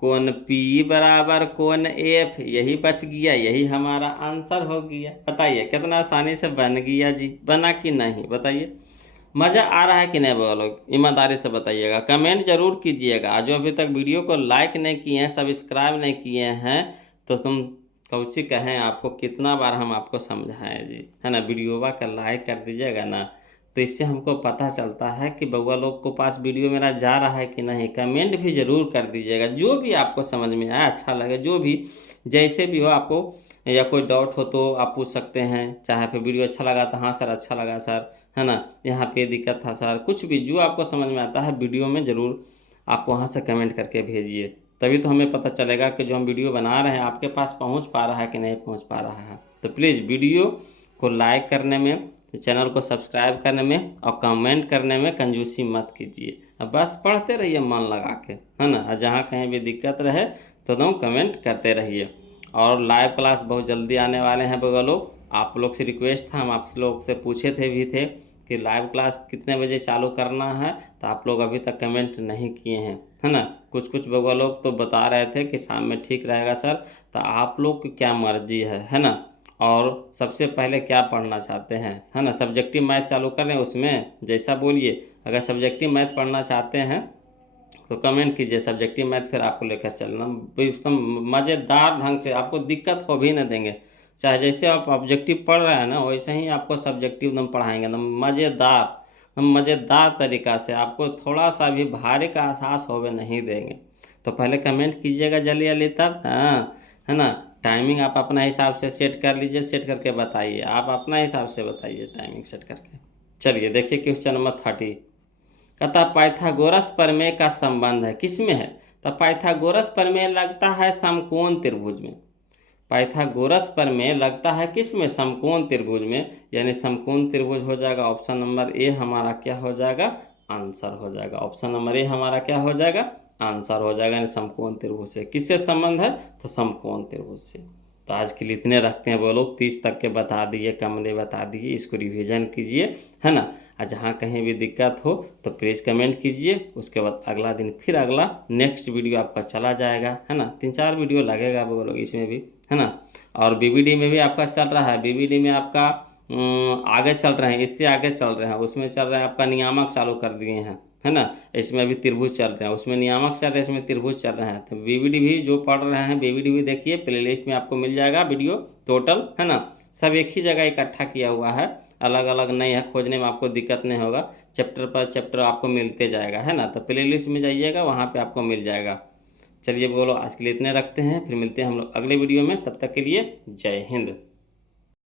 कोण P बराबर कोण F, यही बच गया, यही हमारा आंसर हो गया। बताइए कितना आसानी से बन गया जी, बना कि नहीं? बताइए, मज़ा आ रहा है कि नहीं? बोलो, ईमानदारी से बताइएगा, कमेंट जरूर कीजिएगा। जो अभी तक वीडियो को लाइक नहीं किए हैं, सब्सक्राइब नहीं किए हैं, तो तुम कौची कहें, आपको कितना बार हम आपको समझाएं जी, है ना। वीडियोवा का लाइक कर दीजिएगा ना, तो इससे हमको पता चलता है कि बउआ लोग को पास वीडियो मेरा जा रहा है कि नहीं। कमेंट भी ज़रूर कर दीजिएगा, जो भी आपको समझ में आए, अच्छा लगे, जो भी जैसे भी हो आपको, या कोई डाउट हो तो आप पूछ सकते हैं। चाहे पे वीडियो अच्छा लगा तो हाँ सर अच्छा लगा सर, है ना, यहाँ पे दिक्कत था सर, कुछ भी जो आपको समझ में आता है वीडियो में ज़रूर आप वहाँ से कमेंट करके भेजिए। तभी तो हमें पता चलेगा कि जो हम वीडियो बना रहे हैं आपके पास पहुँच पा रहा है कि नहीं पहुँच पा रहा है। तो प्लीज़ वीडियो को लाइक करने में, चैनल को सब्सक्राइब करने में और कमेंट करने में कंजूसी मत कीजिए। अब बस पढ़ते रहिए मन लगा के, है ना। जहाँ कहीं भी दिक्कत रहे तो तुम कमेंट करते रहिए। और लाइव क्लास बहुत जल्दी आने वाले हैं बगलो। आप लोग से रिक्वेस्ट था, हम आप लोग से पूछे थे भी थे कि लाइव क्लास कितने बजे चालू करना है, तो आप लोग अभी तक कमेंट नहीं किए हैं, है ना। कुछ कुछ लोग तो बता रहे थे कि शाम में ठीक रहेगा सर, तो आप लोग की क्या मर्जी है ना। और सबसे पहले क्या पढ़ना चाहते हैं, है ना। सब्जेक्टिव मैथ चालू कर रहे हैं, उसमें जैसा बोलिए। अगर सब्जेक्टिव मैथ पढ़ना चाहते हैं तो कमेंट कीजिए सब्जेक्टिव मैथ, फिर आपको लेकर चलना एकदम मज़ेदार ढंग से, आपको दिक्कत हो भी न देंगे। चाहे जैसे आप ऑब्जेक्टिव पढ़ रहे हैं ना, वैसे ही आपको सब्जेक्टिव एकदम पढ़ाएंगे, एकदम मज़ेदार, एकदम मज़ेदार तरीक़ा से। आपको थोड़ा सा भी भारी का एहसास होवे नहीं देंगे। तो पहले कमेंट कीजिएगा जल्दी जल्दी, तब हाँ, है ना। टाइमिंग आप अपना हिसाब से सेट कर लीजिए, सेट करके बताइए, आप अपना हिसाब से बताइए टाइमिंग सेट करके। चलिए देखिए क्वेश्चन नंबर 30। कहता पाइथागोरस प्रमेय का संबंध है किसमें है, तो पाइथागोरस प्रमेय लगता है समकोण त्रिभुज में। पाइथागोरस प्रमेय लगता है किसमें, समकोण त्रिभुज में, यानी समकोण त्रिभुज हो जाएगा ऑप्शन नंबर ए हमारा क्या हो जाएगा, आंसर हो जाएगा। ऑप्शन नंबर ए हमारा क्या हो जाएगा, आंसर हो जाएगा। यानी समकोण त्रिभुज से किससे संबंध है, तो समकोण त्रिभुज से। तो आज के लिए इतने रखते हैं, वो लोग 30 तक के बता दिए, कम ने बता दिए, इसको रिवीजन कीजिए, है ना। और जहाँ कहीं भी दिक्कत हो तो प्लीज़ कमेंट कीजिए। उसके बाद अगला दिन फिर अगला नेक्स्ट वीडियो आपका चला जाएगा, है ना। 3-4 वीडियो लगेगा वो लोग इसमें भी, है ना। और बीबीडी में भी आपका चल रहा है, बीबीडी में आपका आगे चल रहे हैं, इससे आगे चल रहे हैं, उसमें चल रहे हैं आपका नियामक चालू कर दिए हैं, है ना। इसमें अभी त्रिभुज चल रहे हैं, उसमें नियामक चल रहे हैं, इसमें त्रिभुज चल रहे हैं। तो बीबीडी भी जो पढ़ रहे हैं, बीबीडी भी देखिए, प्लेलिस्ट में आपको मिल जाएगा वीडियो टोटल, है ना। सब एक ही जगह इकट्ठा किया हुआ है, अलग अलग नहीं है, खोजने में आपको दिक्कत नहीं होगा। चैप्टर पर चैप्टर आपको मिलते जाएगा, है ना। तो प्लेलिस्ट में जाइएगा, वहाँ पे आपको मिल जाएगा। चलिए बोलो आज के लिए इतने रखते हैं, फिर मिलते हैं हम लोग अगले वीडियो में। तब तक के लिए जय हिंद।